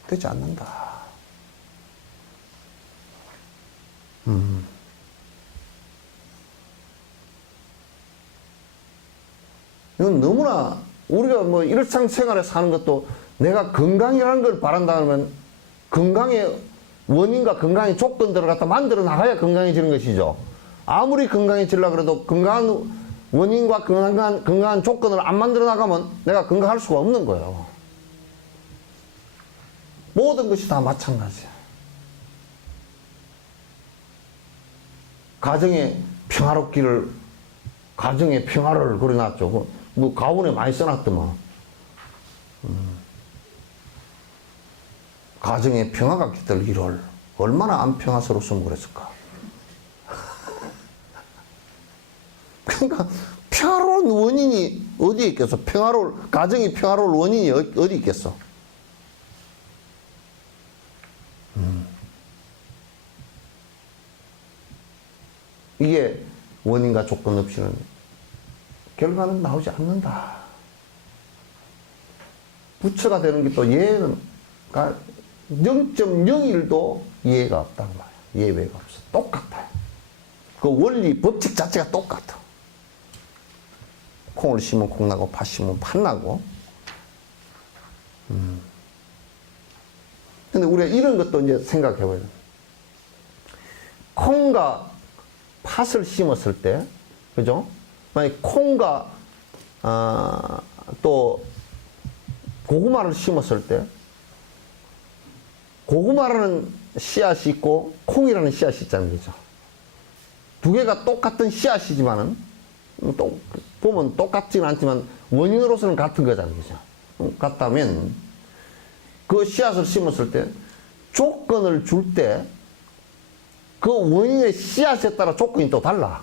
되지 않는다. 이건 너무나 우리가 뭐 일상생활에 사는 것도 내가 건강이라는 걸 바란다면 건강의 원인과 건강의 조건들을 갖다 만들어 나가야 건강해지는 것이죠. 아무리 건강해지려고 해도 건강한 원인과 건강한 조건을 안 만들어 나가면 내가 건강할 수가 없는 거예요. 모든 것이 다 마찬가지야. 가정의 평화를 그려놨죠. 뭐 가훈에 많이 써놨더만. 가정의 평화가 깃들 1월. 얼마나 안 평화스러웠으면 그랬을까. 그러니까 평화로운 원인이 어디에 있겠어? 가정이 평화로울 원인이 어디 있겠어? 이게 원인과 조건 없이는 결과는 나오지 않는다. 부처가 되는 게 또 예는 0.01도 예가 없다고 말이야. 예외가 없어. 똑같아요. 그 원리, 법칙 자체가 똑같아. 콩을 심으면 콩 나고 팥 심으면 팥 나고. 근데 우리가 이런 것도 이제 생각해봐요. 콩과 팥을 심었을 때, 그죠? 만약 콩과 또 고구마를 심었을 때, 고구마라는 씨앗이 있고 콩이라는 씨앗이 있잖아요, 그죠? 두 개가 똑같은 씨앗이지만은 보면 똑같지는 않지만 원인으로서는 같은 거잖아요, 그죠? 같다면 그 씨앗을 심었을 때 조건을 줄 때 그 원인의 씨앗에 따라 조건이 또 달라.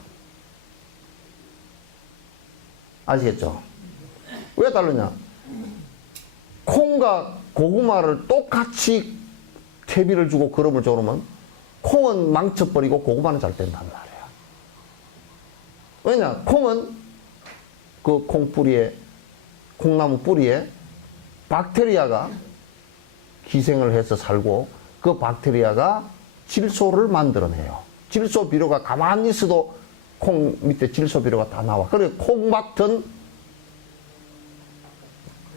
아시겠죠? 왜 다르냐? 콩과 고구마를 똑같이 퇴비를 주고 거름을 줘놓으면 콩은 망쳐버리고 고구마는 잘 된단 말이야. 왜냐? 콩은 그 콩뿌리에, 콩나무 뿌리에 박테리아가 기생을 해서 살고 그 박테리아가 질소를 만들어내요. 질소 비료가 가만히 있어도 콩 밑에 질소 비료가 다 나와. 그래 콩밭은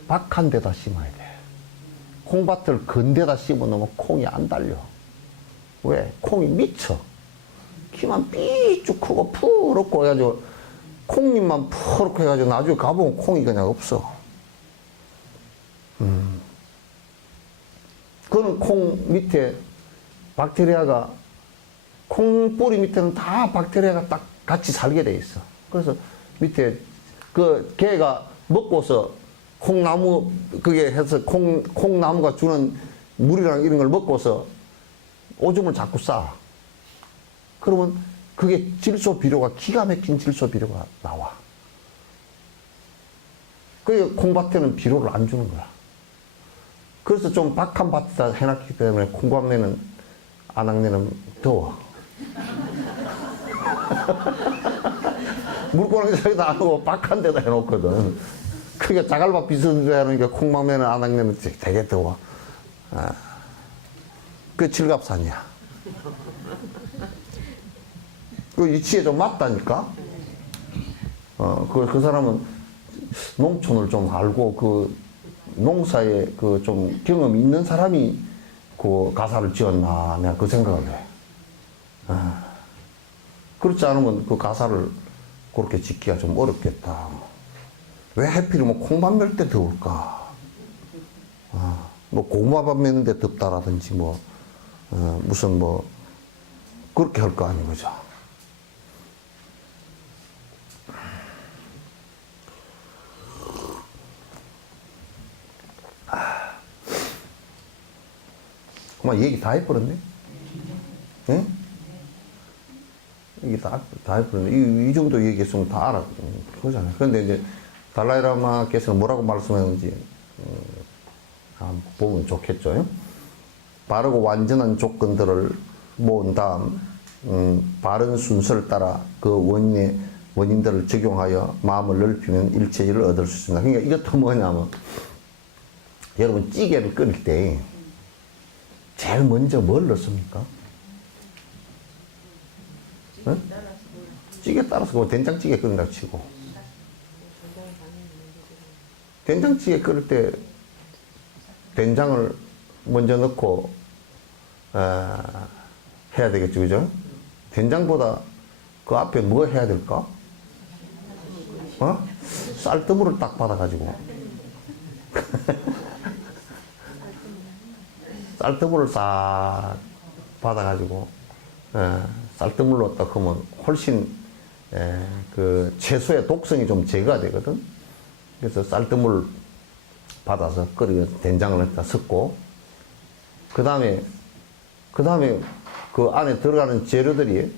박한 데다 심어야 돼. 콩밭을 건데다 심어 놓으면 콩이 안 달려. 왜? 콩이 미쳐. 키만 삐쭉 크고 푸렇고 해가지고 콩잎만 푸렇고 해가지고 나중에 가보면 콩이 그냥 없어. 그는 콩 밑에 박테리아가 콩 뿌리 밑에는 다 박테리아가 딱 같이 살게 돼 있어. 그래서 밑에 그 개가 먹고서 콩나무 그게 해서 콩나무가 주는 물이랑 이런 걸 먹고서 오줌을 자꾸 싸. 그러면 그게 질소 비료가 기가 막힌 질소 비료가 나와. 그게 콩밭에는 비료를 안 주는 거야. 그래서 좀 박한 밭에다 해놨기 때문에 콩밤내는 안악내는 더워. 물고랑이 저기다 안 하고 박한 데다 해놓거든. 그게 자갈밭 비슷한 데 하니까 콩밤내는 안악내는 되게 더워. 아. 그 칠갑산이야. 그 위치에 좀 맞다니까? 그 사람은 농촌을 좀 알고 그 농사에 그 좀 경험이 있는 사람이 그 가사를 지었나, 내가 그 생각을 해. 그렇지 않으면 그 가사를 그렇게 짓기가 좀 어렵겠다. 왜 하필이면 콩밥 멜 때 더울까? 뭐 고구마밥 매는데 덥다라든지 뭐, 무슨 뭐, 그렇게 할 거 아닌 거죠. 그만 얘기 다 해버렸네? 예? 얘기 다 해버렸네. 이 정도 얘기했으면 다 알아. 그거잖아요. 그런데 이제 달라이라마께서 뭐라고 말씀하는지, 보면 좋겠죠. 바르고 완전한 조건들을 모은 다음, 바른 순서를 따라 그 원인들을 적용하여 마음을 넓히면 일체의를 얻을 수 있습니다. 그러니까 이것도 뭐냐면, 여러분 찌개를 끓일 때, 제일 먼저 뭘 넣습니까? 네? 찌개 따라서 된장찌개 끓인다고 치고 된장찌개 끓일 때 된장을 먼저 넣고 해야 되겠죠, 그죠? 된장보다 그 앞에 뭐가 해야 될까? 쌀뜨물을 딱 받아가지고 쌀뜨물을 싹 받아가지고 쌀뜨물로 딱 하면 훨씬 그 채소의 독성이 좀 제거가 되거든. 그래서 쌀뜨물 받아서 끓여 된장을 넣다 섞고 그 다음에 그 안에 들어가는 재료들이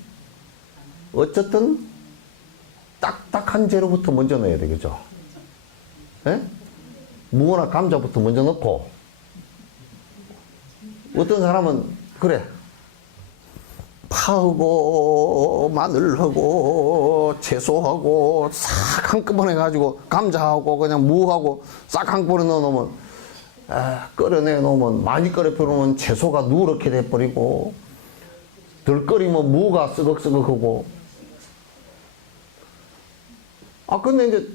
어쨌든 딱딱한 재료부터 먼저 넣어야 되겠죠. 예? 무거나 감자부터 먼저 넣고 어떤 사람은 그래 파하고 마늘하고 채소하고 싹 한꺼번에 해가지고 감자하고 그냥 무하고 싹 한꺼번에 넣어놓으면 끓여내 놓으면 많이 끓여 놓으면 채소가 누렇게 돼버리고 덜 끓이면 무가 쓰걱쓰걱하고 근데 이제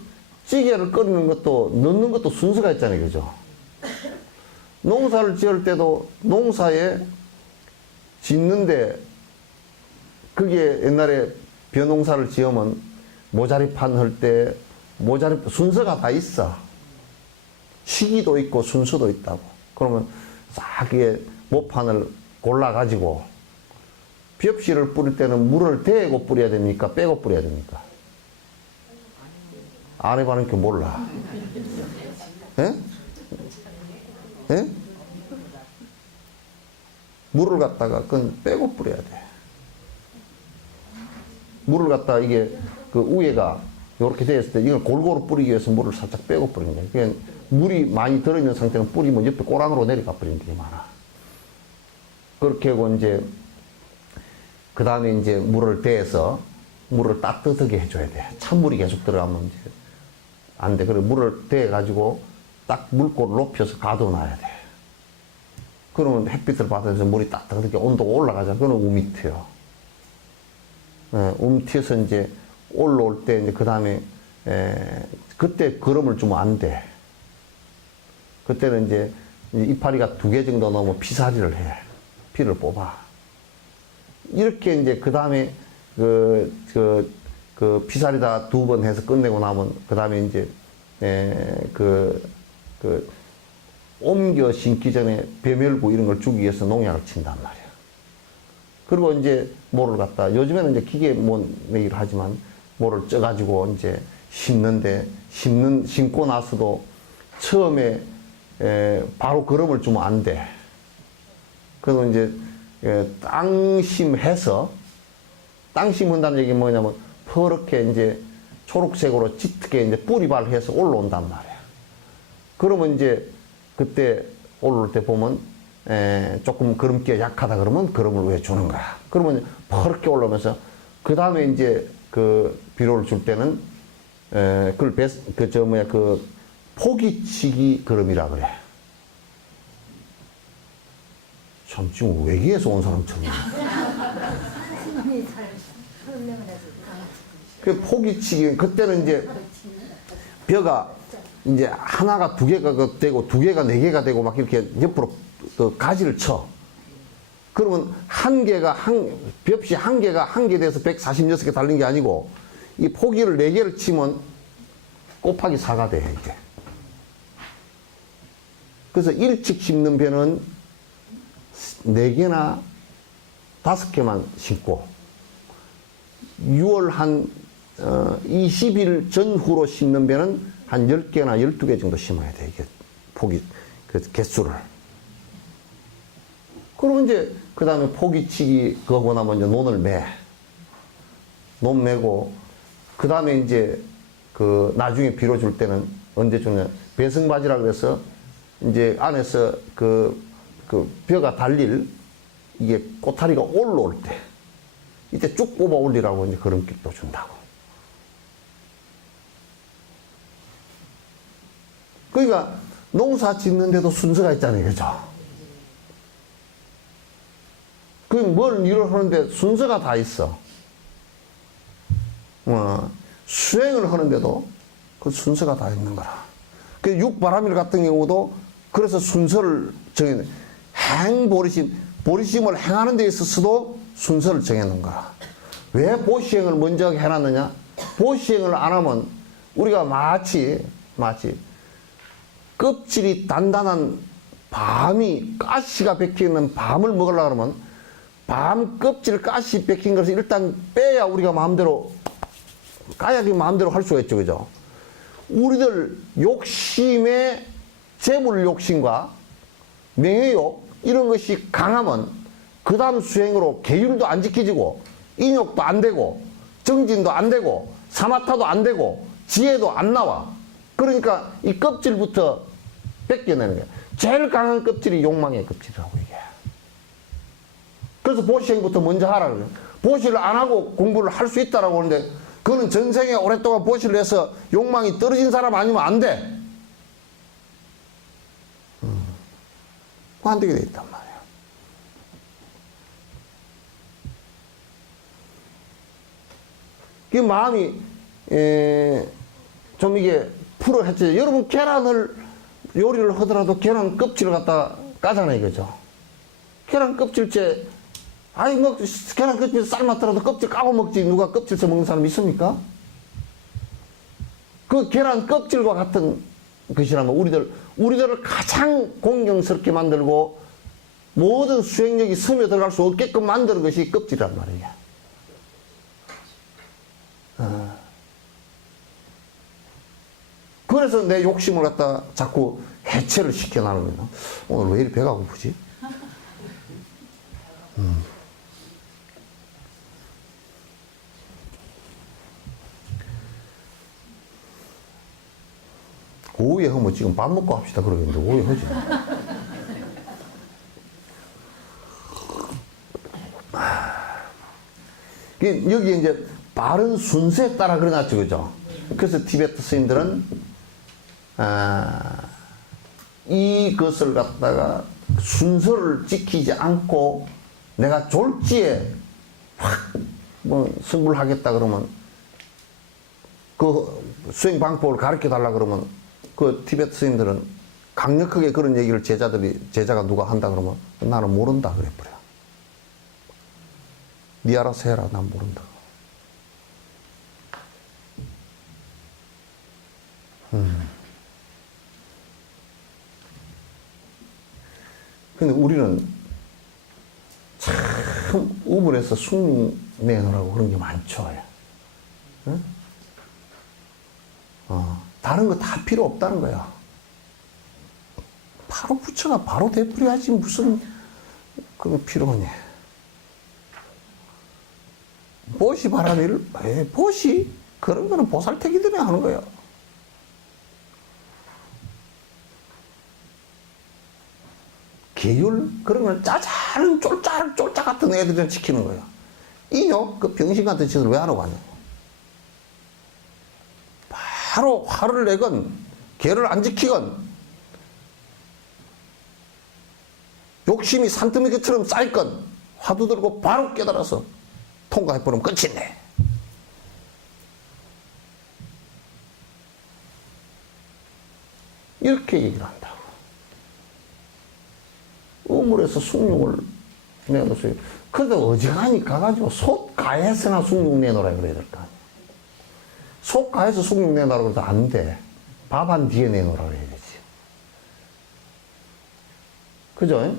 찌개를 끓이는 것도 넣는 것도 순서가 있잖아요, 그죠? 농사를 지을 때도 농사에 짓는데 그게 옛날에 벼농사를 지으면 모자리판 할 때 순서가 다 있어. 시기도 있고 순서도 있다고. 그러면 싹 이게 모판을 골라가지고 벽씨를 뿌릴 때는 물을 대고 뿌려야 됩니까? 빼고 뿌려야 됩니까? 안 해봐는 게 몰라. 예? 예? 물을 갖다가 그건 빼고 뿌려야 돼. 물을 갖다 이게 그 위에가 이렇게 되었을 때 이걸 골고루 뿌리기 위해서 물을 살짝 빼고 뿌리는 거예요. 그러니까 물이 많이 들어있는 상태는 뿌리면 옆에 꼬랑으로 내려가 버리는 게 많아. 그렇게 하고 이제 그 다음에 이제 물을 대서 물을 따뜻하게 해줘야 돼. 찬물이 계속 들어가면 이제 안 돼. 그리고 물을 대가지고 딱 물골을 높여서 가둬놔야 돼. 그러면 햇빛을 받아서 물이 따뜻하게 온도가 올라가잖아. 그러면 움이 튀어. 움이 튀어서 이제 올라올 때 이제 그 다음에 그때 거름을 주면 안 돼. 그때는 이제 이파리가 2개 정도 넘으면 피살이를 해. 피를 뽑아. 이렇게 이제 그 다음에 그 피살이다 2번 해서 끝내고 나면 그 다음에 이제 옮겨 심기 전에 배멸구 이런 걸 주기 위해서 농약을 친단 말이야. 그리고 이제 모를 갖다 요즘에는 이제 기계 내기를 하지만 모를 쪄가지고 이제 심는데 심고 나서도 처음에 바로 거름을 주면 안 돼. 그래서 이제 땅심해서 땅심한다는 얘기 뭐냐면 퍼렇게 이제 초록색으로 짙게 이제 뿌리발해서 올라온단 말이야. 그러면 이제 그때 올라올 때 보면 조금 거름기가 약하다 그러면 거름을 왜 주는 거야. 그러면 퍼렇게 올라오면서 그 다음에 이제 그 비료를 줄 때는 그걸 포기치기 거름이라 그래. 참 지금 외계에서 온 사람처럼. 그 포기치기 그때는 이제 벼가 이제 하나가 2개가 되고 2개가 4개가 되고 막 이렇게 옆으로 그 가지를 쳐. 그러면 벽시 한 개가 1개 돼서 146개 달린 게 아니고 이 포기를 4개를 치면 곱하기 4가 돼 이게. 그래서 일찍 심는 벼는 4개나 5개만 심고 6월 한 20일 전후로 심는 벼는 한 10개나 12개 정도 심어야 돼 이게 포기 그 개수를. 그리고 이제 그 다음에 포기치기 그거고 나면 이제 논을 매. 논 매고 그 다음에 이제 그 나중에 비료 줄 때는 언제 주냐 배성바지라 그래서 이제 안에서 그 벼가 달릴 이게 꼬타리가 올라올 때 이때 쭉 뽑아 올리라고 이제 거름기도 준다고. 그러니까 농사 짓는데도 순서가 있잖아요, 그죠? 뭘 일을 하는데 순서가 다 있어. 수행을 하는데도 그 순서가 다 있는 거라. 그 육바라밀 같은 경우도 그래서 순서를 정해놓은 보리심을 행하는 데 있어서도 순서를 정해놓은 거라. 왜 보시행을 먼저 해놨느냐? 보시행을 안 하면 우리가 마치 껍질이 단단한 밤이 가시가 박혀있는 밤을 먹으려고 그러면 밤 껍질 가시 박힌 것을 일단 빼야 우리가 마음대로 까야 마음대로 할 수가 있죠, 그죠? 우리들 욕심의 재물 욕심과 명예욕 이런 것이 강하면 그 다음 수행으로 계율도 안 지켜지고 인욕도 안 되고 정진도 안 되고 사마타도 안 되고 지혜도 안 나와. 그러니까 이 껍질부터 뺏겨내는 거야. 제일 강한 껍질이 욕망의 껍질이라고 이게. 그래서 보시행부터 먼저 하라 그래요. 보시를 안 하고 공부를 할 수 있다라고 하는데 그거는 전생에 오랫동안 보시를 해서 욕망이 떨어진 사람 아니면 안 돼. 안 되게 돼 있단 말이야. 그 마음이 좀 이게 풀어했지. 여러분 계란을 요리를 하더라도 계란 껍질을 갖다 까잖아요, 그죠? 계란 껍질째 아니 뭐 계란 껍질 삶았더라도 껍질 까고 먹지 누가 껍질째 먹는 사람 있습니까? 그 계란 껍질과 같은 것이라면 우리들을 가장 공경스럽게 만들고 모든 수행력이 스며 들어갈 수 없게끔 만드는 것이 껍질이란 말이야. 그래서 내 욕심을 갖다 자꾸 해체를 시켜나는 거야. 오늘 왜 이리 배가 고프지? 오후에 하면 지금 밥 먹고 합시다 그러겠는데 오후에 하지. 여기 이제 바른 순서에 따라 그려놨죠, 그죠? 그래서 티베트 스님들은 이것을 갖다가 순서를 지키지 않고 내가 졸지에 확 뭐 승부를 하겠다 그러면 그 수행 방법을 가르쳐 달라 그러면 그 티베트 스님들은 강력하게 그런 얘기를 제자가 누가 한다 그러면 나는 모른다 그래 버려. 네 알아서 해라. 난 모른다. 근데 우리는 참 우물에서 숭 내놓으라고 그런 게 많죠. 응? 다른 거 다 필요 없다는 거야. 바로 부처가 바로 되풀이하지 무슨 그거 필요하니. 보시 바라미를 보시 그런 거는 보살태기들이 하는 거야. 계율 그런 걸 짜잘한 쫄짝 같은 애들은 지키는 거야. 이녀 그 병신 같은 짓을 왜 하라고 하냐고. 바로 화를 내건 계를 안 지키건 욕심이 산더미처럼 쌓일건 화두 들고 바로 깨달아서 통과해버리면 끝이네. 이렇게 얘기를 한다고. 우물에서 숭늉을 내놓으세요. 근데 어지간히 가가지고 속가에서나 숭늉 내놓으라 그래야 될 거 아니야. 속가에서 숭늉 내놓으라 그래도 안 돼. 밥한 뒤에 내놓으라 그래야 되지. 그죠?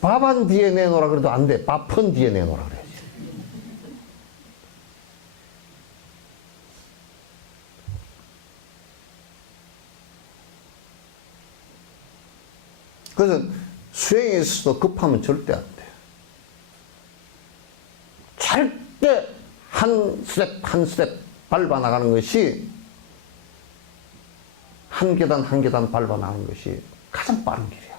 밥한 뒤에 내놓으라 그래도 안 돼. 밥한 뒤에 내놓으라 그래야지. 그래서 수행에 있어서 급하면 절대 안 돼. 절대 한 스텝 한 스텝 밟아 나가는 것이 한 계단 한 계단 밟아 나가는 것이 가장 빠른 길이야.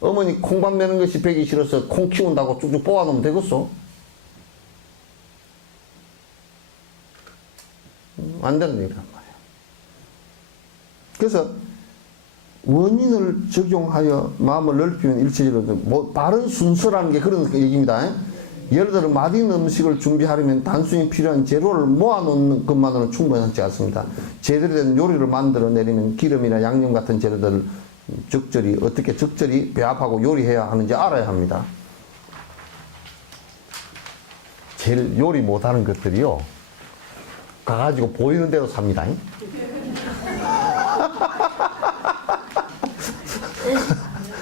어머니 콩밥 매는 것이 배기 싫어서 콩 키운다고 쭉쭉 뽑아놓으면 되겠어? 안 되는 얘기란 말이야. 그래서 원인을 적용하여 마음을 넓히면 일체적으로 뭐 바른 순서라는 게 그런 얘기입니다. 예를 들어 맛있는 음식을 준비하려면 단순히 필요한 재료를 모아놓는 것만으로는 충분하지 않습니다. 제대로 된 요리를 만들어내려면 기름이나 양념 같은 재료들을 어떻게 적절히 배합하고 요리해야 하는지 알아야 합니다. 제일 요리 못하는 것들이요, 가가지고 보이는 대로 삽니다.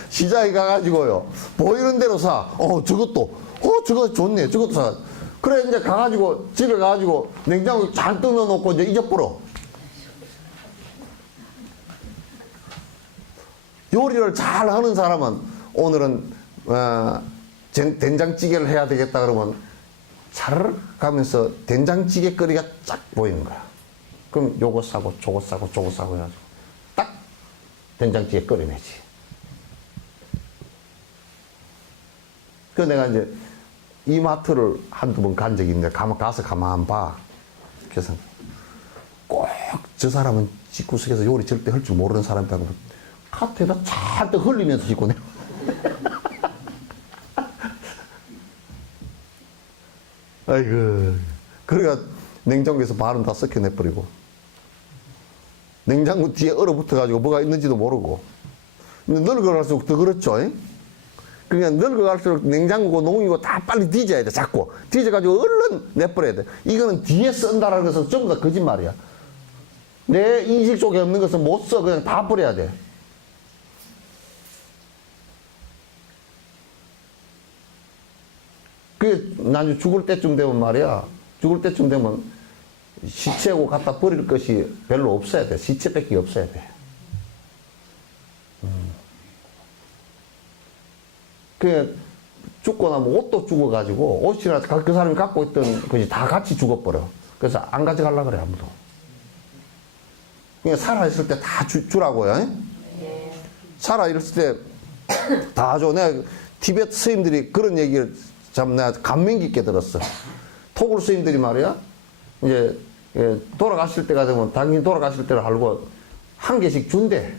시장에 가가지고요, 보이는 대로 사. 저거 좋네. 저것도 사. 그래, 이제 가가지고, 집에 가가지고, 냉장고에 잔뜩 넣어놓고, 이제 잊어버려. 요리를 잘 하는 사람은, 오늘은, 된장찌개를 해야 되겠다 그러면, 차르르 가면서 된장찌개 거리가 쫙 보이는 거야. 그럼 요거 사고, 저거 사고, 저거 사고 해가지고, 딱 된장찌개 끓여내지. 그 내가 이제 이마트를 한두 번 간 적이 있는데 가서 가만 봐. 그래서 꼭 저 사람은 집구석에서 요리 절대 할 줄 모르는 사람이라고 카트에다 잔뜩 흘리면서 싣고 내려. 아이고. 그러니까 냉장고에서 발은 다 썩혀내버리고 냉장고 뒤에 얼어붙어가지고 뭐가 있는지도 모르고. 근데 늙어갈수록 더 그렇죠. 그러니까 늙어갈수록 냉장고고 농이고 다 빨리 뒤져야 돼. 자꾸 뒤져가지고 얼른 내버려야 돼. 이거는 뒤에 쓴다라는 것은 전부 다 거짓말이야. 내 인식 속에 없는 것은 못 써. 그냥 다 버려야 돼. 그게 나중에 죽을 때쯤 되면 말이야, 죽을 때쯤 되면 시체고 갖다 버릴 것이 별로 없어야 돼. 시체밖에 없어야 돼. 그 죽고 나면 옷도 죽어가지고 옷이나 그 사람이 갖고 있던 것이 다 같이 죽어버려. 그래서 안 가져가려고 그래, 아무도. 그냥 살아있을 때 다 주라고요. 살아있을 때 다 줘. 내가 티베트 스님들이 그런 얘기를 참 내가 감명 깊게 들었어. 토굴 스님들이 말이야, 이제 돌아가실 때가 되면 당신 돌아가실 때를 알고 한 개씩 준대.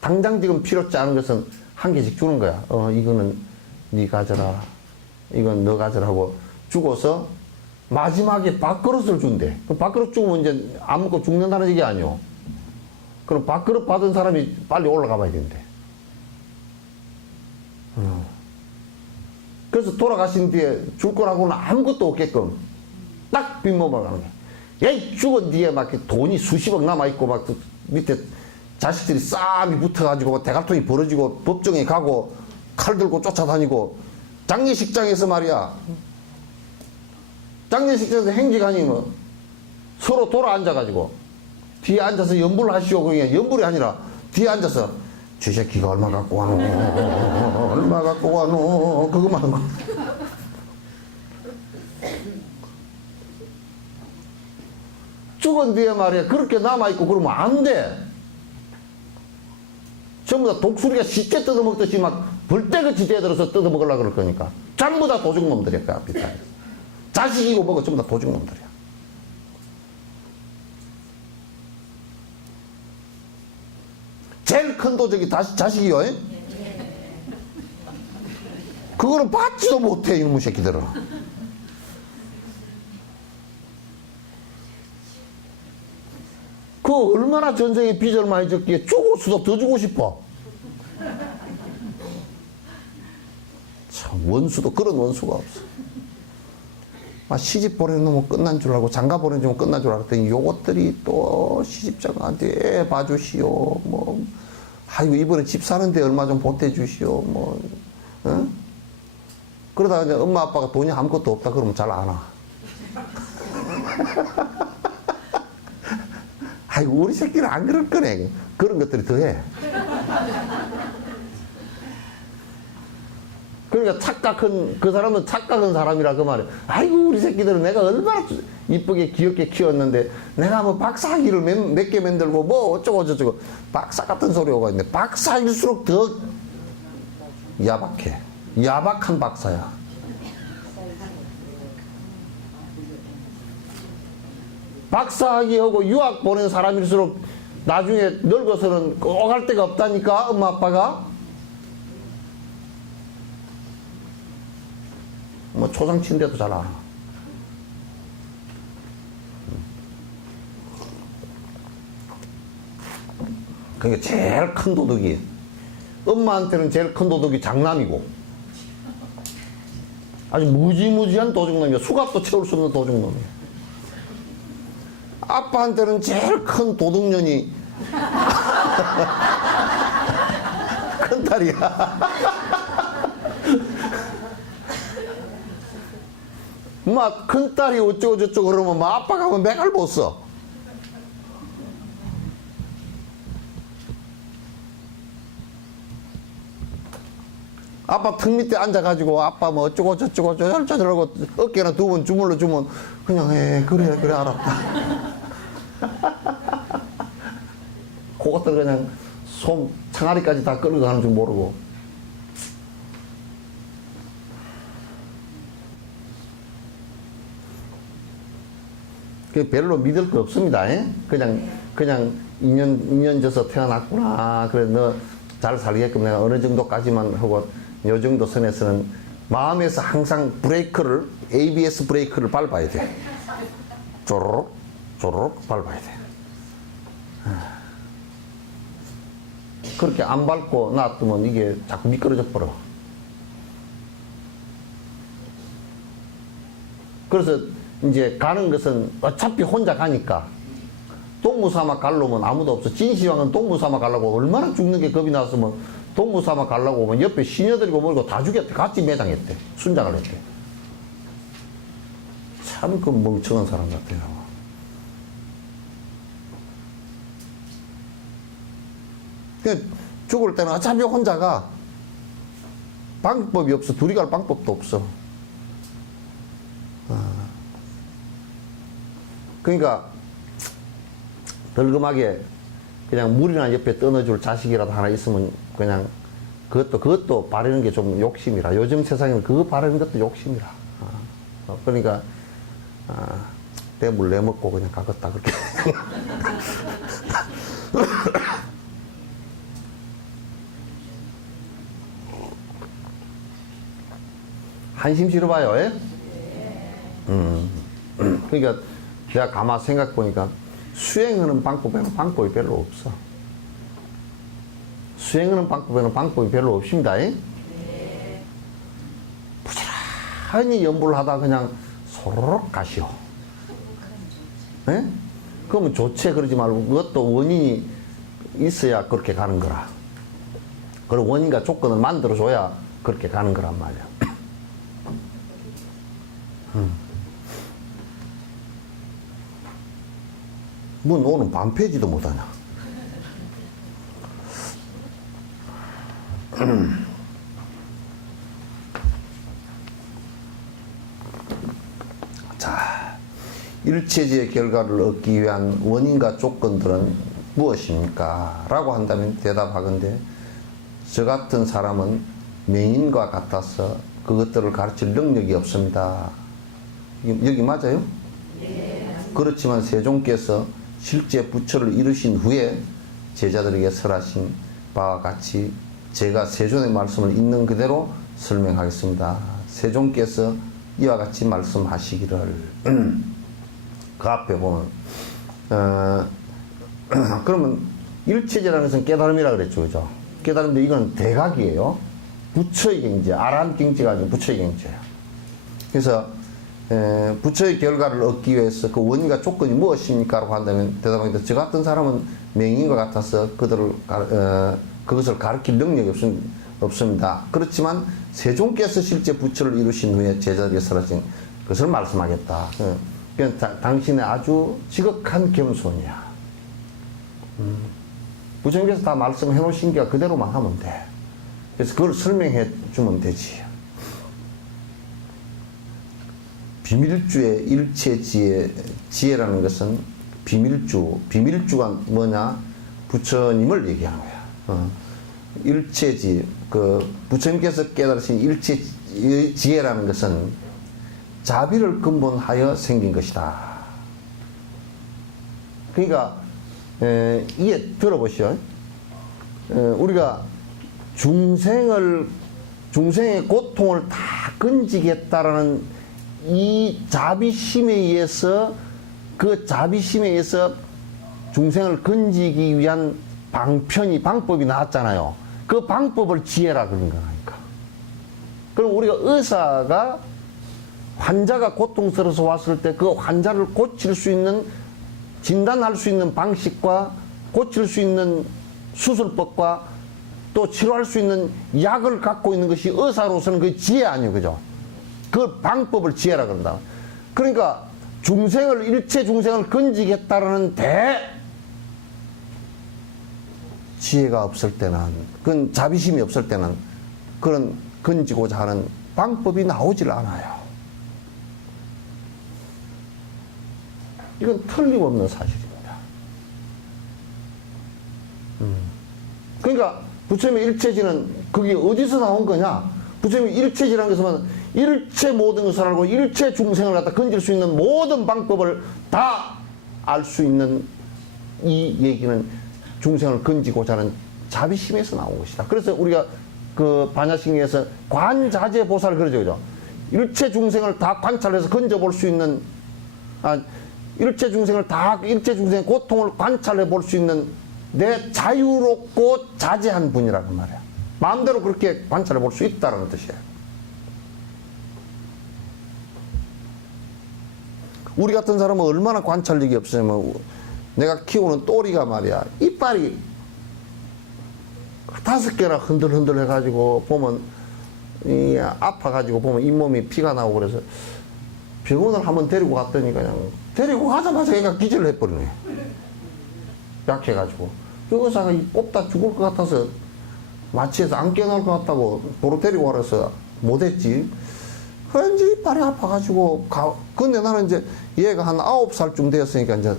당장 지금 필요치 않은 것은 한 개씩 주는 거야. 이거는 네 가져라. 이건 너 가져라고 주고서 마지막에 밥그릇을 준대. 그 밥그릇 주면 이제 안 먹고 죽는다는 얘기 아니오. 그럼 밥그릇 받은 사람이 빨리 올라가 봐야 된대. 그래서 돌아가신 뒤에 줄 거라고는 아무것도 없게끔 딱 빈몸을 가는 거야. 야, 죽은 뒤에 막 돈이 수십억 남아있고 막 밑에 자식들이 쌈이 붙어가지고 대갈통이 벌어지고 법정에 가고 칼 들고 쫓아다니고 장례식장에서 말이야. 장례식장에서 행지가니 뭐 서로 돌아 앉아가지고 뒤에 앉아서 연불 하시오. 그게 연불이 아니라 뒤에 앉아서 저 새끼가 얼마 갖고 가노 얼마 갖고 가노 그거만 하고 죽은 뒤에 말이야 그렇게 남아있고 그러면 안 돼. 전부 다 독수리가 시체 뜯어먹듯이 막 벌떼같이 대들어서 뜯어먹으려고 그럴 거니까 전부 다 도둑놈들이야. 그 앞에 자식이고 뭐고 전부 다 도둑놈들이야. 제일 큰 도적이 자식이요. 그거는 받지도 못해 이놈의 새끼들은. 그 얼마나 전생에 빚을 많이 졌기에 죽을수록 더 주고 싶어. 참 원수도 그런 원수가 없어. 시집 보내놓으면 끝난 줄 알고 장가 보내주면 끝난 줄 알았더니 요것들이 또 시집장한테 봐주시오. 뭐 아이고 이번에 집 사는데 얼마 좀 보태주시오. 뭐 어? 그러다가 이제 엄마 아빠가 돈이 아무것도 없다 그러면 잘 안 와. 아이고 우리 새끼는 안 그럴 거네. 그런 것들이 더해. 그러니까 착각한 그 사람은 착각한 사람이라 그 말이야. 아이고 우리 새끼들은 내가 얼마나 이쁘게 귀엽게 키웠는데 내가 뭐 박사학위를 몇 개 만들고 뭐 어쩌고 저쩌고 박사 같은 소리 오고 있는데 박사일수록 더 야박해. 야박한 박사야. 박사학위하고 유학 보낸 사람일수록 나중에 늙어서는 꼭 할 데가 없다니까 엄마 아빠가. 뭐 초상 친데도 잘 알아. 그러니까 제일 큰 도둑이 엄마한테는 제일 큰 도둑이 장남이고 아주 무지무지한 도둑놈이야. 수갑도 채울 수 없는 도둑놈이야. 아빠한테는 제일 큰 도둑년이 큰딸이야. 막 큰딸이 어쩌고 저쩌고 그러면 막 아빠가 하면 맥을 못 써. 아빠 턱 밑에 앉아가지고 아빠 뭐 어쩌고 저쩌고 저쩌고 어깨나 두 번 주물러 주면 그냥 그래 알았다. 그것들 그냥 손 창아리까지 다 끌고 가는 줄 모르고. 별로 믿을 거 없습니다. 그냥 인연 져서 태어났구나. 그래 너 잘 살게끔 내가 어느 정도까지만 하고 요 정도 선에서는 마음에서 항상 브레이크를 ABS 브레이크를 밟아야 돼. 쪼르륵 쪼르륵 밟아야 돼. 그렇게 안 밟고 놔두면 이게 자꾸 미끄러져 버려. 그래서 이제 가는 것은 어차피 혼자 가니까 동무삼아 가려면 아무도 없어. 진시황은 동무삼아 가려고 얼마나 죽는 게 겁이 났으면 동무삼아 가려고 오면 옆에 시녀들이고 뭐고 다 죽였대. 같이 매장했대. 순장을 했대. 참 그 멍청한 사람 같아요. 죽을 때는 어차피 혼자가 방법이 없어. 둘이 갈 방법도 없어. 그러니까 덜금하게 그냥 물이나 옆에 떠넣어줄 자식이라도 하나 있으면 그냥 그것도 바르는 게 좀 욕심이라. 요즘 세상에는 그거 바르는 것도 욕심이라. 그러니까, 내 물 내먹고 그냥 가겠다, 그렇게. 한심 싫어봐요, 예? 그러니까 내가 가만 생각 보니까 수행하는 방법에는 방법이 별로 없어. 수행하는 방법에는 방법이 별로 없습니다. 예? 부지런히 연불을 하다 그냥 소로록 가시오. 예? 그러면 좋지. 그러지 말고 그것도 원인이 있어야 그렇게 가는 거라. 그리고 원인과 조건을 만들어줘야 그렇게 가는 거란 말이야. 뭐 너는 반페이지도 못하냐. 자, 일체지의 결과를 얻기 위한 원인과 조건들은 무엇입니까? 라고 한다면 대답하건대 저 같은 사람은 맹인과 같아서 그것들을 가르칠 능력이 없습니다. 여기 맞아요? 네. 그렇지만 세종께서 실제 부처를 이루신 후에 제자들에게 설하신 바와 같이 제가 세존의 말씀을 있는 그대로 설명하겠습니다. 세종께서 이와 같이 말씀하시기를 그 앞에 보면 그러면 일체제라는 것은 깨달음이라 그랬죠. 그죠? 깨달음인데 이건 대각이에요. 부처의 경지, 아란 경지가 아니고 부처의 경지예요. 그래서 부처의 결과를 얻기 위해서 그 원인과 조건이 무엇입니까? 라고 한다면 대답하기도 저 같은 사람은 맹인과 같아서 그것을 가르칠 능력이 없습니다. 그렇지만 세종께서 실제 부처를 이루신 후에 제자들에게 설하신 것을 말씀하겠다. 그러니까 당신의 아주 지극한 겸손이야. 부처님께서 다 말씀해 놓으신 게 그대로만 하면 돼. 그래서 그걸 설명해 주면 되지. 비밀주의 일체지의 지혜라는 것은 비밀주가 뭐냐? 부처님을 얘기하는 거야. 일체지, 부처님께서 깨달으신 일체지혜라는 것은 자비를 근본하여 생긴 것이다. 그러니까, 이게 들어보시오. 우리가 중생의 고통을 다 끊지겠다라는 이 자비심에 의해서 중생을 건지기 위한 방법이 나왔잖아요. 그 방법을 지혜라 그런 거니까. 그럼 우리가 의사가 환자가 고통스러워서 왔을 때 그 환자를 고칠 수 있는, 진단할 수 있는 방식과 고칠 수 있는 수술법과 또 치료할 수 있는 약을 갖고 있는 것이 의사로서는 그 지혜 아니에요. 그죠? 그 방법을 지혜라 그런다. 그러니까 일체 중생을 건지겠다라는 지혜가 없을 때는, 그건 자비심이 없을 때는 그런 건지고자 하는 방법이 나오질 않아요. 이건 틀림없는 사실입니다. 그러니까 부처님의 일체지는 그게 어디서 나온 거냐? 부처님이 일체지라는 것은 일체 모든 것을 알고 일체 중생을 갖다 건질 수 있는 모든 방법을 다 알 수 있는 이 얘기는 중생을 건지고자 하는 자비심에서 나온 것이다. 그래서 우리가 그 반야심리에서 관자재보살을 그러죠. 그죠? 일체 중생을 다 관찰해서 건져볼 수 있는, 일체 중생의 고통을 관찰해 볼 수 있는 내 자유롭고 자제한 분이라는 말이야. 마음대로 그렇게 관찰해 볼 수 있다는 뜻이에요. 우리 같은 사람은 얼마나 관찰력이 없으면, 내가 키우는 또리가 말이야, 이빨이 5개나 흔들흔들 해가지고 보면, 아파가지고 보면 잇몸이 피가 나오고 그래서 병원을 한번 데리고 갔더니 그냥 데리고 가자마자 얘가 기절을 해버리네. 약해가지고. 그 의사가 뽑다 죽을 것 같아서 마취해서 안 깨어날 것 같다고 도로 데리고 가서 못했지. 그런지 이빨이 아파가지고 근데 나는 이제 얘가 한 9살쯤 되었으니까 이제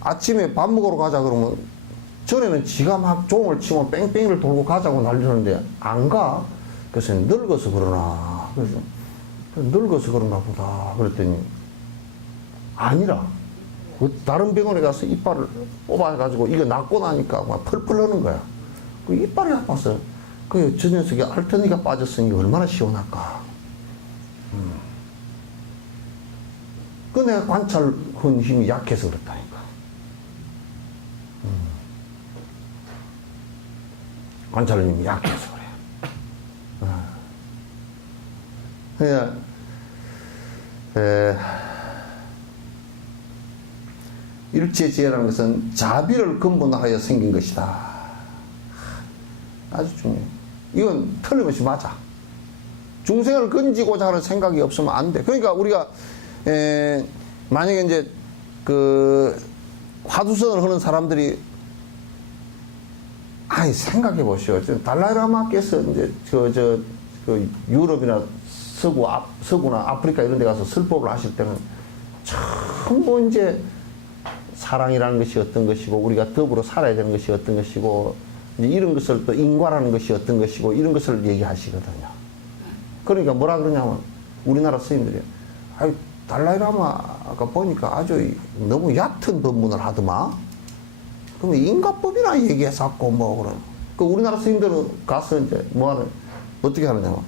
아침에 밥 먹으러 가자 그러면 전에는 지가 막 종을 치면 뺑뺑이를 돌고 가자고 난리는데 안 가. 그래서 늙어서 그러나. 그래서 늙어서 그런가 보다. 그랬더니 아니라 다른 병원에 가서 이빨을 뽑아가지고 이거 낫고 나니까 막 펄펄 하는 거야. 그 이빨이 아파서 저 녀석이 알터니가 빠졌으니 얼마나 시원할까. 그 내가 관찰한 힘이 약해서 그렇다니까. 관찰한 힘이 약해서 그래. 일체지혜라는 것은 자비를 근본하여 생긴 것이다. 아주 중요해. 이건 틀림없이 맞아. 중생을 건지고자 하는 생각이 없으면 안 돼. 그러니까 우리가 만약에 이제 그 화두선을 하는 사람들이 아니 생각해 보시오. 달라이라마께서 이제 그 유럽이나 서구나 아프리카 이런 데 가서 설법을 하실 때는 전부 이제 사랑이라는 것이 어떤 것이고 우리가 더불어 살아야 되는 것이 어떤 것이고 이제 이런 것을 또 인과라는 것이 어떤 것이고 이런 것을 얘기하시거든요. 그러니까 뭐라 그러냐면 우리나라 스님들이 아이 달라이라마가 보니까 아주 너무 얕은 법문을 하더만. 그러면 인과법이나 얘기해서고 뭐 그런. 그 우리나라 스님들은 가서 이제 뭐하는 어떻게 하느냐면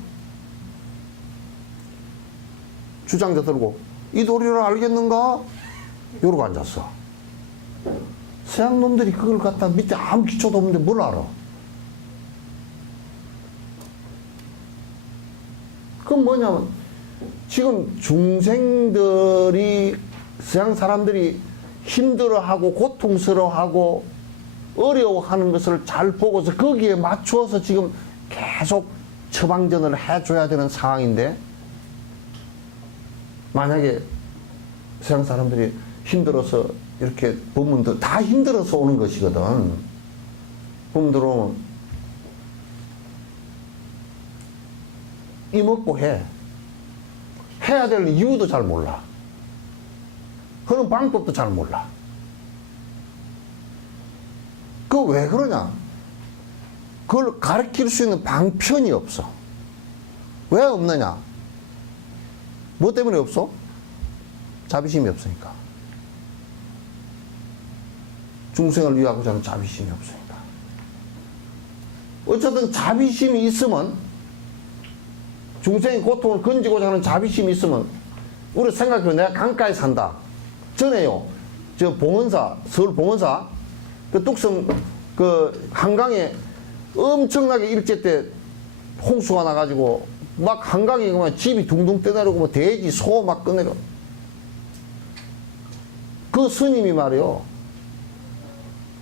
주장자 들고 이 도리를 알겠는가? 이러고 앉았어. 서양 놈들이 그걸 갖다 밑에 아무 기초도 없는데 뭘 알아? 그건 뭐냐면 지금 중생들이 서양 사람들이 힘들어하고 고통스러워하고 어려워하는 것을 잘 보고서 거기에 맞추어서 지금 계속 처방전을 해줘야 되는 상황인데 만약에 서양 사람들이 힘들어서 이렇게 법문들 다 힘들어서 오는 것이거든. 법문들 오면 이먹고 해야 될 이유도 잘 몰라. 그런 방법도 잘 몰라. 그 왜 그러냐? 그걸 가르칠 수 있는 방편이 없어. 왜 없느냐? 뭐 때문에 없어? 자비심이 없으니까. 중생을 위하고자 하는 자비심이 없으니까. 어쨌든 자비심이 있으면 중생의 고통을 건지고자 하는 자비심이 있으면 우리 생각해보면 내가 강가에 산다. 전에요. 저 봉원사, 서울 봉원사 그 뚝섬 그 한강에 엄청나게 일제 때 홍수가 나가지고 막 한강에 그만 집이 둥둥 떠내려고 뭐 돼지, 소 막 꺼내려. 그 스님이 말이요.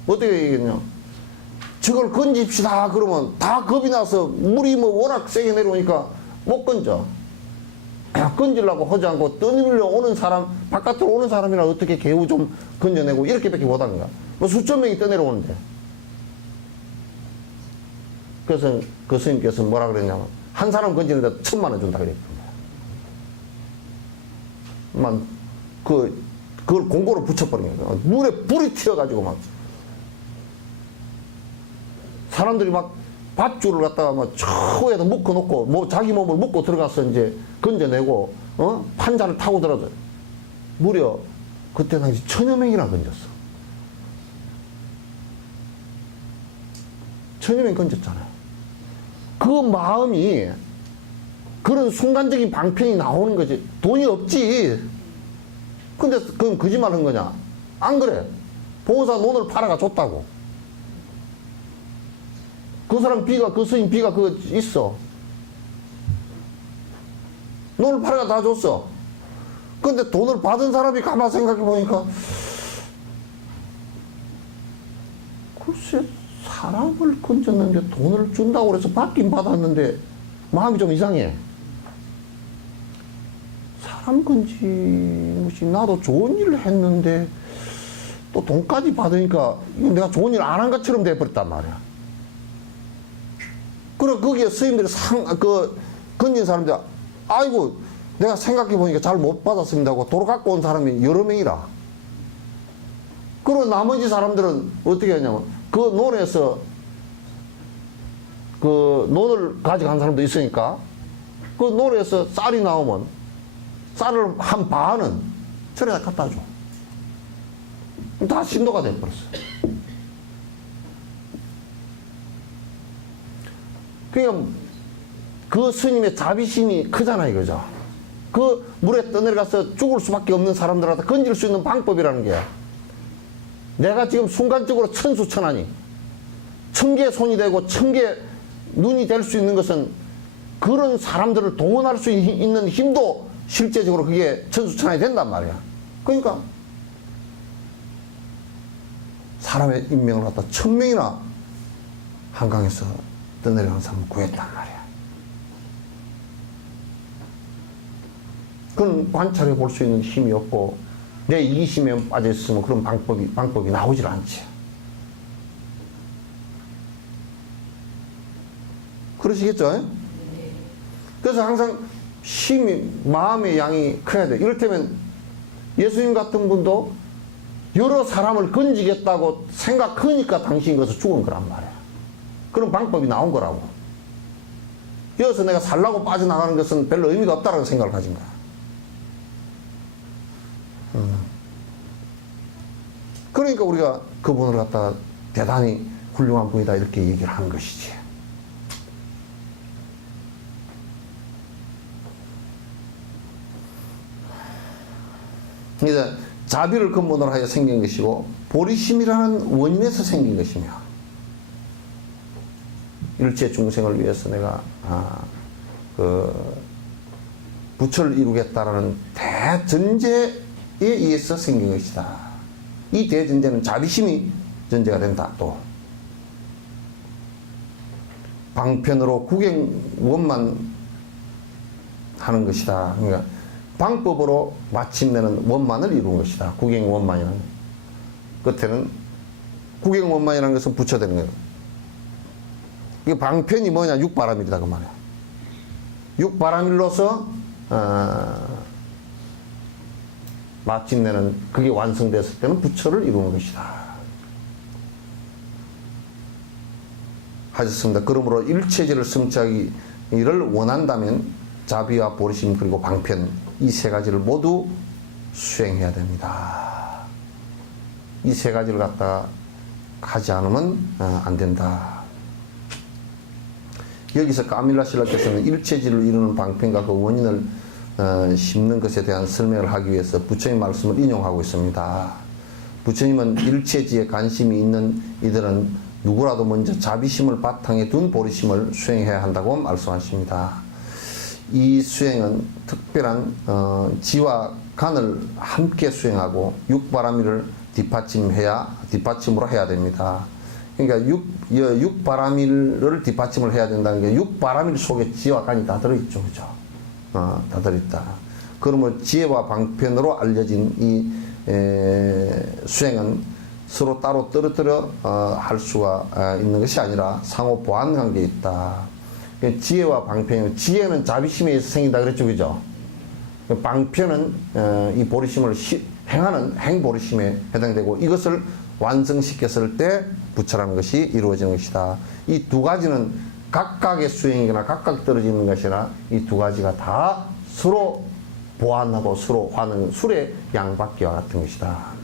어떻게 얘기했냐. 저걸 건집시다 그러면 다 겁이 나서 물이 뭐 워낙 세게 내려오니까 못 건져. 건지려고 하지 않고 떠밀려 오는 사람, 바깥으로 오는 사람이나 어떻게 개우 좀 건져내고 이렇게밖에 못하는 거야. 뭐 수천 명이 떠내려오는데. 그래서 그 스님께서 뭐라 그랬냐면 한 사람 건지는데 1,000,000원 준다 그랬던 거야. 그걸 공고로 붙여버린 거야. 물에 불이 튀어가지고 막 사람들이 막 밧줄을 갖다가 막 초에다 묶어놓고 뭐 자기 몸을 묶고 들어가서 이제 건져내고 판자를 타고 들어서 무려 그때 당시 1,000여 명이나 건졌어. 1,000여 명 건졌잖아요. 그 마음이 그런 순간적인 방편이 나오는 거지. 돈이 없지. 근데 그건 거짓말 한 거냐? 안 그래. 봉사 논을 팔아가 줬다고. 그 사람 비가, 그 스님 비가 그거 있어. 논을 팔아가 다 줬어. 근데 돈을 받은 사람이 가만 생각해 보니까 글쎄 사람을 건졌는데 돈을 준다고 그래서 받긴 받았는데 마음이 좀 이상해. 사람 건지무시 나도 좋은 일을 했는데 또 돈까지 받으니까 이거 내가 좋은 일 안 한 것처럼 돼버렸단 말이야. 그래 거기에 스님들이 건진 사람들 아이고 내가 생각해 보니까 잘 못 받았습니다 하고 도로 갖고 온 사람이 여러 명이라. 그리고 나머지 사람들은 어떻게 하냐면 그 논에서 그 논을 가져간 사람도 있으니까 그 논에서 쌀이 나오면 쌀을 한 반은 절에다 갖다 줘. 다 신도가 돼버렸어요. 그러니까 그 스님의 자비심이 크잖아 이거죠. 그 물에 떠내려가서 죽을 수밖에 없는 사람들한테 건질 수 있는 방법이라는 게, 내가 지금 순간적으로 천수천하니 1000개의 손이 되고 1000개의 눈이 될 수 있는 것은 그런 사람들을 동원할 수 있는 힘도 실제적으로 그게 천수천하게 된단 말이야. 그러니까 사람의 인명을 갖다 1000명이나 한강에서 떠내려간 사람을 구했단 말이야. 그건 관찰해 볼 수 있는 힘이 없고 내 이기심에 빠져 있으면 그런 방법이 나오질 않지. 그러시겠죠? 그래서 항상 힘이, 마음의 양이 커야 돼. 이를테면 예수님 같은 분도 여러 사람을 건지겠다고 생각하니까 당신이 거기서 죽은 거란 말이야. 그런 방법이 나온 거라고. 여기서 내가 살라고 빠져나가는 것은 별로 의미가 없다라고 생각을 가진 거야. 그러니까 우리가 그분을 갖다가 대단히 훌륭한 분이다 이렇게 얘기를 하는 것이지. 그래서 자비를 근본으로 하여 생긴 것이고 보리심이라는 원인에서 생긴 것이며, 일체 중생을 위해서 내가 부처를 이루겠다라는 대전제에 의해서 생긴 것이다. 이 대전제는 자비심이 전제가 된다. 또 방편으로 구경원만 하는 것이다. 그러니까 방법으로 마침내는 원만을 이루는 것이다. 구경원만이라는 끝에는 구경원만이라는 것은 부처되는 거예요. 이 방편이 뭐냐? 육바라밀이다 그 말이야. 육바라밀로서 마침내는 그게 완성됐을 때는 부처를 이루는 것이다 하셨습니다. 그러므로 일체제를 성취하기를 원한다면 자비와 보리심 그리고 방편 이 세 가지를 모두 수행해야 됩니다. 이 세 가지를 갖다가 하지 않으면 안 된다. 여기서 까밀라 신라께서는 일체지를 이루는 방편과 그 원인을 심는 것에 대한 설명을 하기 위해서 부처님 말씀을 인용하고 있습니다. 부처님은 일체지에 관심이 있는 이들은 누구라도 먼저 자비심을 바탕에 둔 보리심을 수행해야 한다고 말씀하십니다. 이 수행은 특별한 지와 간을 함께 수행하고 육바라밀을 뒷받침으로 해야 됩니다. 그러니까 육바라밀을 뒷받침을 해야 된다는 게 육바라밀 속에 지와 간이 다 들어있죠. 그죠? 다 들어있다. 그러면 지혜와 방편으로 알려진 이 수행은 서로 따로 떨어뜨려 할 수가 있는 것이 아니라 상호 보완 관계에 있다. 지혜와 방편은, 지혜는 자비심에 의해서 생긴다 그랬죠. 그죠? 방편은 이 보리심을 행하는 행보리심에 해당되고 이것을 완성시켰을 때 부처라는 것이 이루어지는 것이다. 이 두 가지는 각각의 수행이거나 각각 떨어지는 것이나 이 두 가지가 다 서로 보완하고 서로 하는 술의 양받기와 같은 것이다.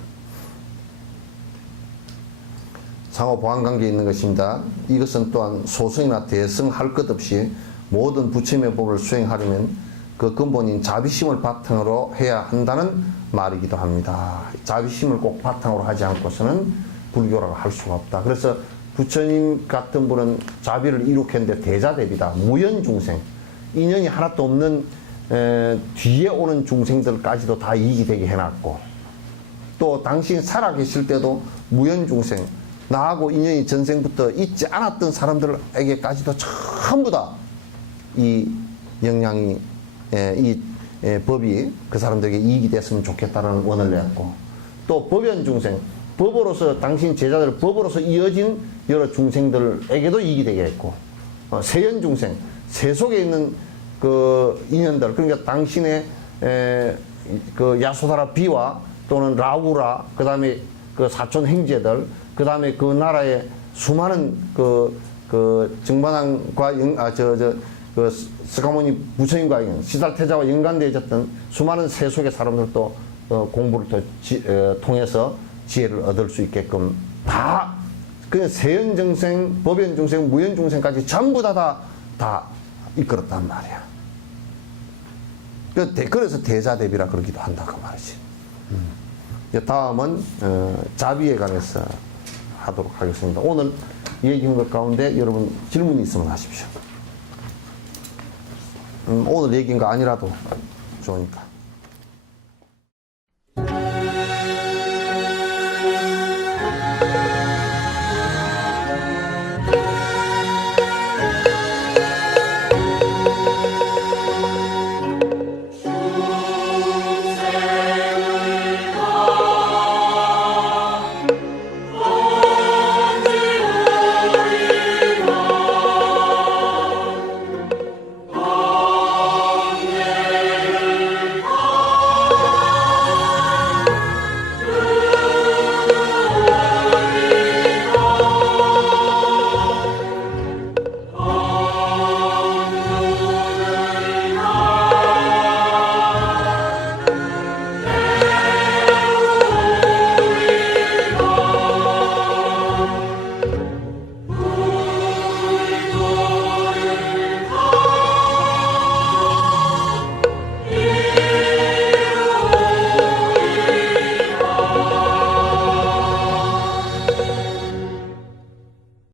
상호 보완 관계에 있는 것입니다. 이것은 또한 소승이나 대승 할 것 없이 모든 부처님의 법을 수행하려면 그 근본인 자비심을 바탕으로 해야 한다는 말이기도 합니다. 자비심을 꼭 바탕으로 하지 않고서는 불교라고 할 수가 없다. 그래서 부처님 같은 분은 자비를 이룩했는데 대자대비다. 무연중생, 인연이 하나도 없는 뒤에 오는 중생들까지도 다 이익이 되게 해놨고, 또 당신 살아계실 때도 무연중생, 나하고 인연이 전생부터 있지 않았던 사람들에게까지도 전부 다 이 영향이 이 법이 그 사람들에게 이익이 됐으면 좋겠다는 원을 내었고, 또 법연중생, 법으로서 당신 제자들 법으로서 이어진 여러 중생들에게도 이익이 되게 했고, 세연중생, 세 속에 있는 그 인연들, 그러니까 당신의 그 야소다라 비와 또는 라우라, 그 다음에 그 사촌 형제들, 그 다음에 그 나라의 수많은 그 정반항과 그 스가모니 부처님과 시달태자와 연관되어졌던 수많은 세속의 사람들도 공부를 통해서 지혜를 얻을 수 있게끔 다, 그 세연정생, 법연중생, 무연중생까지 전부 다 이끌었단 말이야. 그래서 대자대비라 그러기도 한다 그 말이지. 이제 다음은 자비에 관해서 하도록 하겠습니다. 오늘 얘기한 것 가운데 여러분 질문이 있으면 하십시오. 오늘 얘기인 거 아니라도 좋으니까.